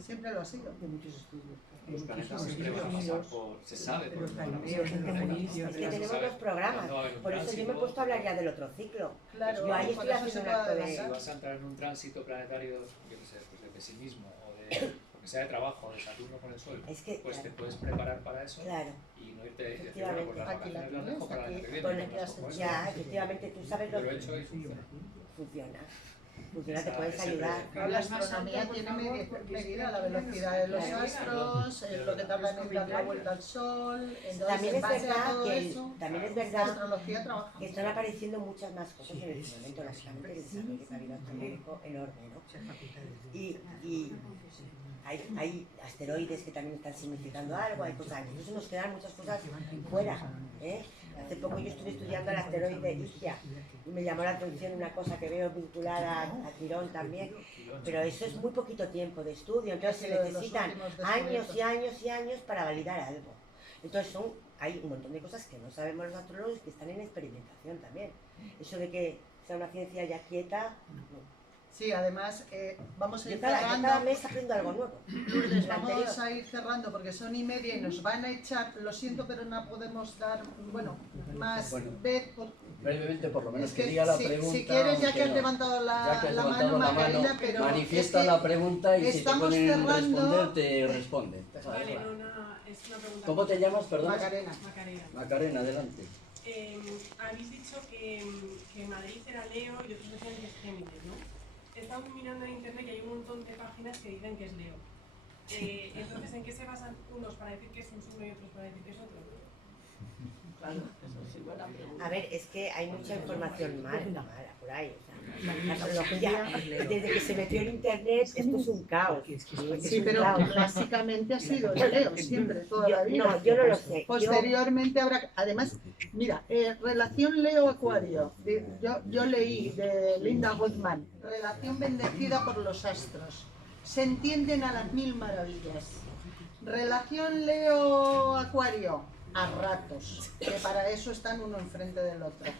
Siempre lo ha sido. de muchos estudios. Los planetas Muchísimos siempre van a pasar estudios, por... Se sabe de por los qué van a pasar galileos, por de los planetas. fenicios, Es de que los- tenemos los programas, cuándo va a haber un por eso yo me he tránsito. puesto a hablar ya del otro ciclo. Claro, Yo ahí por estoy eso se haciendo un puede acto de- Si adelantar. vas a entrar en un tránsito planetario, yo qué sé, pues de pesimismo o de que sea de trabajo, de Saturno con el Sol, Es que, pues te claro, puedes preparar para eso claro. y no irte a decir, Efectivamente. bueno, pues las Aquí la vacaciones las tienes, dejo para el año aquí que viene. Con- pues, como eso. Ya, efectivamente, tú sabes Yo lo lo he que hecho y funciona. funciona. Funciona, te puedes ayudar. La astronomía tiene medida la velocidad de los astros, lo que tardan en dar la vuelta al sol. Entonces, También en es base a verdad todo que eso, también es la verdad astrología trabaja. que están apareciendo muchas más cosas en este momento, lógicamente, el desarrollo que ha habido astronómico enorme, ¿no? Y hay asteroides que también están significando algo, hay cosas, incluso nos quedan muchas cosas fuera, ¿eh? Hace poco yo estuve estudiando el asteroide Ischia y me llamó la atención una cosa que veo vinculada a Quirón también, pero eso es muy poquito tiempo de estudio, entonces se necesitan años y años y años para validar algo. Entonces hay un montón de cosas que no sabemos los astrólogos que están en experimentación también. Eso de que sea una ciencia ya quieta, no. Sí, además vamos a ir Cada cerrando. mes aprendo algo nuevo. Lourdes, vamos a ir cerrando porque son 1:30 y nos van a echar, lo siento, pero no podemos dar, más vez. Brevemente, por lo menos, Es que que diga la pregunta. si quieres, ya que has no. levantado Ya que has la levantado mano, la Macarena, pero manifiesta es que la pregunta y si te estamos ponen cerrando. responder, te responde. Vale, es una pregunta. ¿Cómo te llamas, perdón? Macarena. Macarena, adelante. Habéis dicho que Madrid era Leo y otros decían que es Géminis, ¿no? He estado mirando en internet y hay un montón de páginas que dicen que es Leo. Entonces, ¿en qué se basan unos para decir que es un signo y otros para decir que es otro? Claro, eso sí, buena pregunta. A ver, es que hay mucha información mala por ahí. O sea, la astrología, desde que se metió en internet, esto es un caos. Sí, pero clásicamente ha sido Leo, siempre, toda la vida. No, yo no lo sé. Posteriormente habrá... Además, mira, relación Leo-Acuario, yo leí de Linda Goodman, relación bendecida por los astros. Se entienden a las 1000 maravillas. Relación Leo-Acuario, a ratos, que para eso están uno enfrente del otro.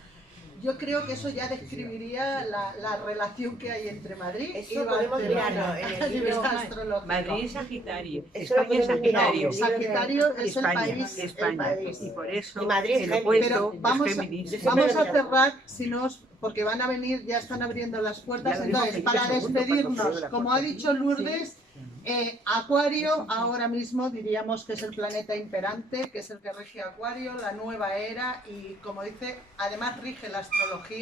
Yo creo que eso ya describiría la relación que hay entre Madrid y Barcelona a nivel astrológico. Madrid es Sagitario, Eso España es lo podemos mirar. Sagitario. Sagitario es el España, país. España. El país. Y por eso Y Madrid es el Géminis. opuesto Pero vamos es a, Géminis. vamos a cerrar, si no, porque van a venir, ya están abriendo las puertas. Ya lo dijo Entonces, Felipe para II cuando despedirnos, abrió la como puerta. ha dicho Lourdes, Acuario ahora mismo diríamos que es el planeta imperante, que es el que rige Acuario, la nueva era, y como dice, además rige la astrología.